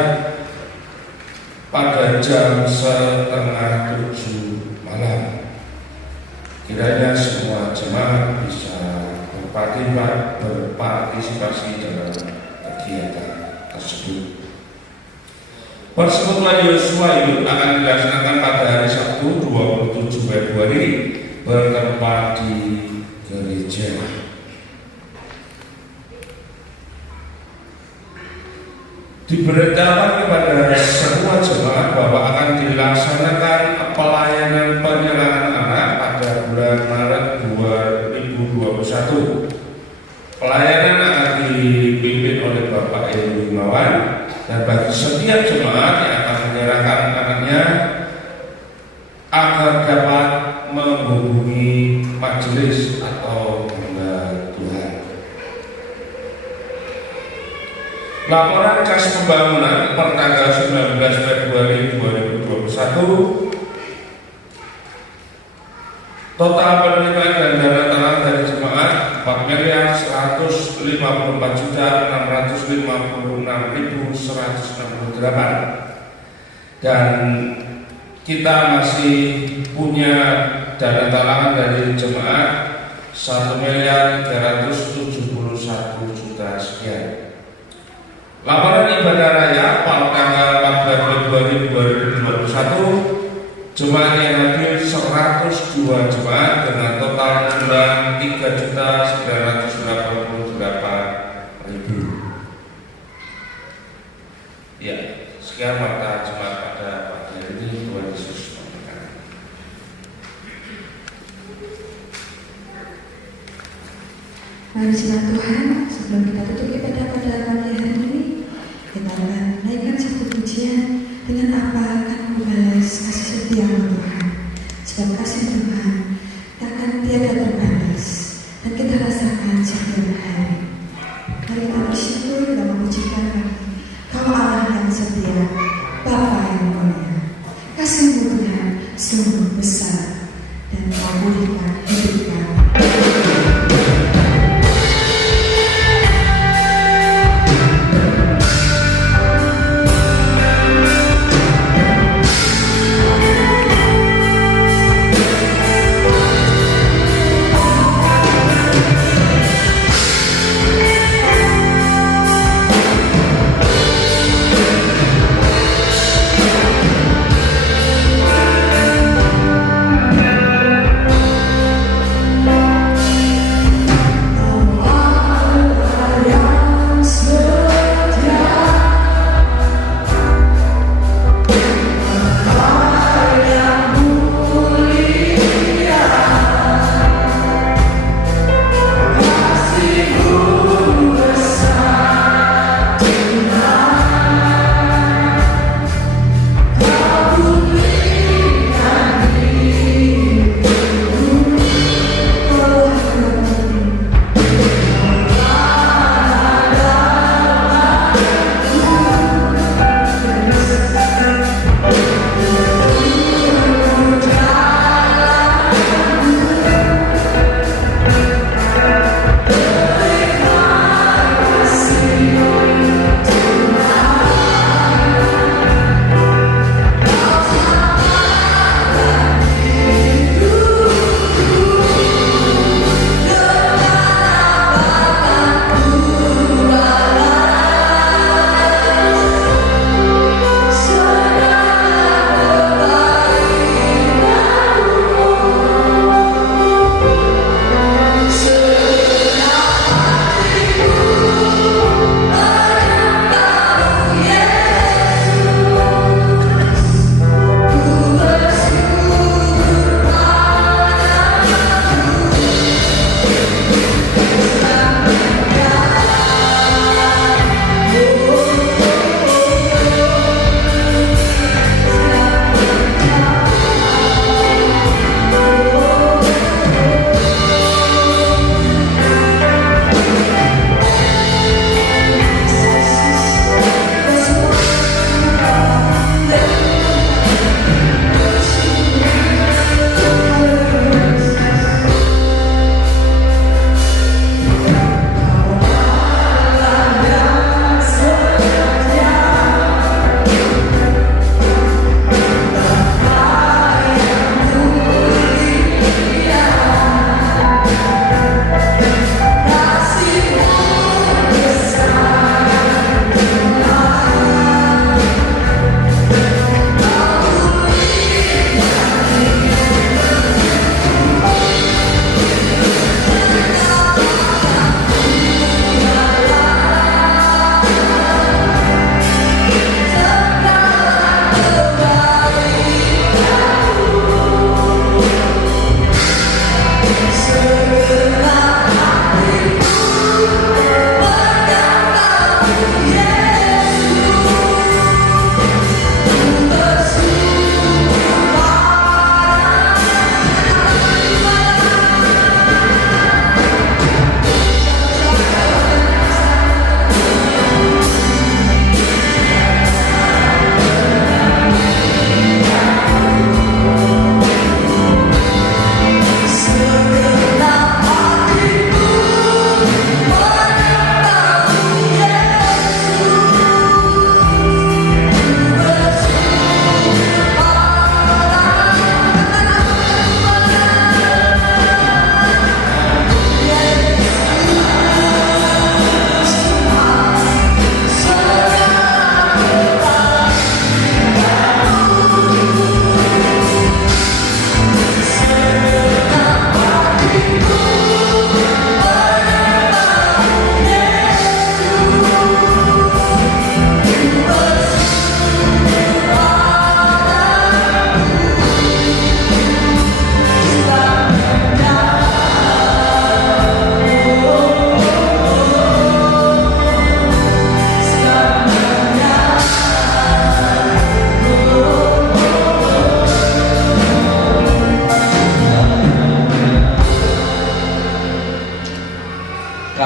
pada jam 6:30 malam. Kiranya semua jemaat bisa berpartisipasi dalam kegiatan tersebut. Persekutuan Yosua Yud akan dilaksanakan pada hari Sabtu 27 Februari bertempat di gereja. Diberitakan kepada semua jemaat bahwa akan dilaksanakan pelayanan penyerahan anak pada bulan Maret 2021. Pelayanan akan dipimpin oleh Bapak Ibu Himawan, dan bagi setiap jemaat yang akan menyerahkan anaknya agar dapat menghubungi majelis atau hamba Tuhan. Laporan kas pembangunan per tanggal 19 Februari 2021, total penerimaan dan dana talang dari jemaat 4.154.656.168, dan kita masih punya dana talangan dari jemaat 1.371.000.000 sekian. Laporan ibadah raya pada tanggal 14 Februari 2021, jemaat yang hadir 102 jemaat dengan total jumlah 3.988.000. Ya, sekian fakta jemaat pada pagi hari ini. Tuhan Yesus memberkati. Mari jemaat Tuhan, sebelum kita tutup ibadah pada pagi hari ini, kita akan menaikkan satu pujian dengan apa akan membalas kasih setiamu Tuhan. Sebab kasih Tuhan takkan tiada terbatas dan kita rasakan setiap hari. Mari kita bersyukur dan memujikan kami. Kau Allah yang setia, Bapa yang mulia. Kasih-Mu Tuhan sungguh besar dan Kau pulihkan hidup kami.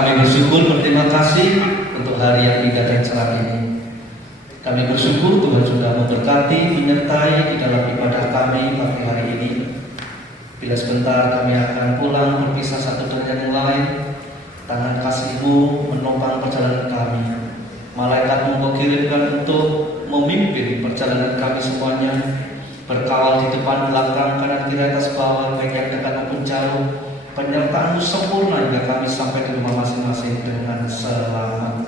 Kami bersyukur, berterima kasih untuk hari yang indah dan cerah ini. Kami bersyukur Tuhan sudah memberkati, menyertai di dalam ibadah kami pagi hari ini. Bila sebentar kami akan pulang berpisah satu dengan yang lain, tangan kasih-Mu menopang perjalanan kami. Malaikat-Mu Kau kirimkan untuk memimpin perjalanan kami semuanya, berkawal di depan, belakang, kanan, kiri, atas, bawah, baik yang dekat maupun jauh. Penyertaan-Mu sempurna hingga kami sampai ke rumah masing-masing dengan selamat.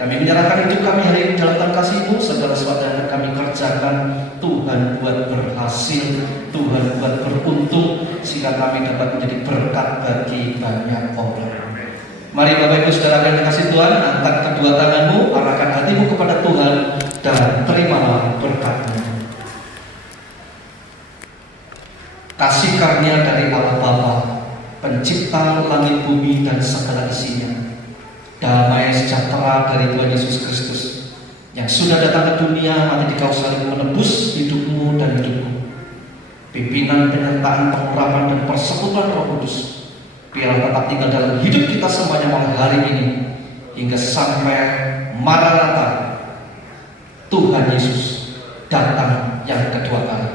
Kami menyerahkan hidup kami hari ini dalam tangan kasih-Mu. Segala sesuatu yang akan kami kerjakan, Tuhan buat berhasil, Tuhan buat beruntung, sehingga kami dapat menjadi berkat bagi banyak orang. Mari Bapak Ibu Saudara yang dikasihi Tuhan, angkat kedua tanganmu, arahkan hatimu kepada Tuhan, dan terimalah berkat-Nya. Kasih karunia dari Allah Bapa, Pencipta langit bumi dan segala isinya, damai sejahtera dari Tuhan Yesus Kristus yang sudah datang ke dunia mati di kayu salib menebus hidupmu dan hidupku. Pimpinan, penyertaan, pengurapan dan persekutuan Roh Kudus biarlah tetap tinggal dalam hidup kita semuanya mulai hari ini hingga sampai Maranatha, Tuhan Yesus datang yang kedua kali.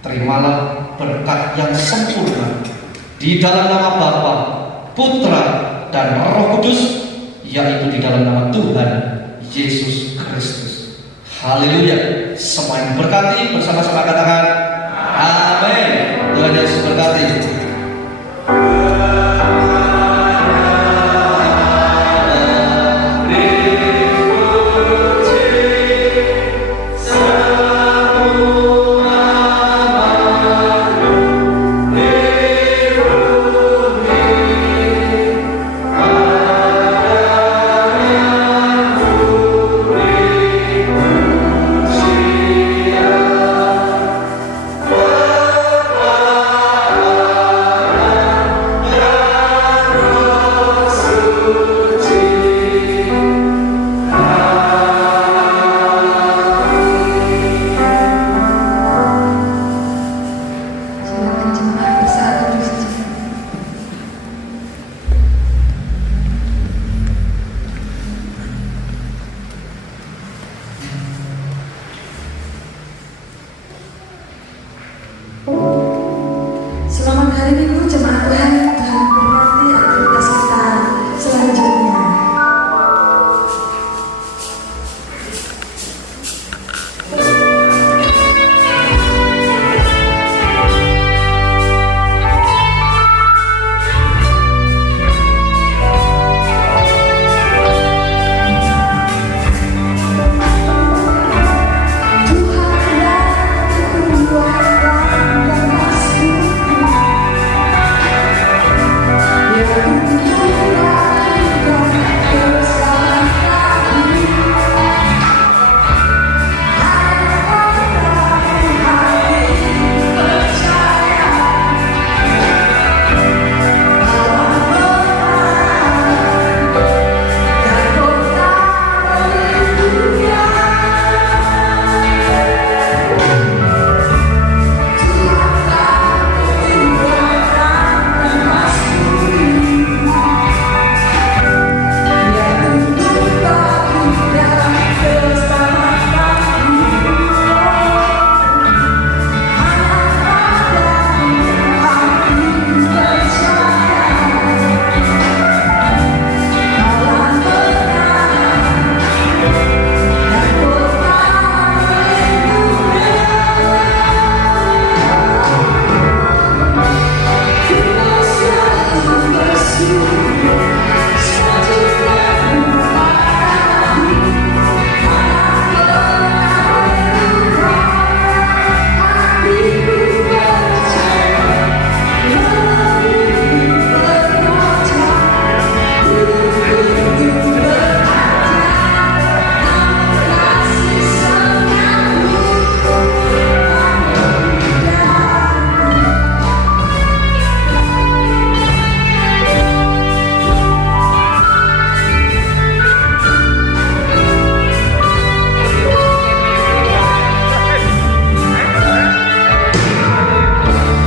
Terimalah berkat yang sempurna di dalam nama Bapa, Putra dan Roh Kudus, yaitu di dalam nama Tuhan Yesus Kristus. Haleluya. Semua yang berkati bersama-sama katakan amin. Tuhan Yesus berkati.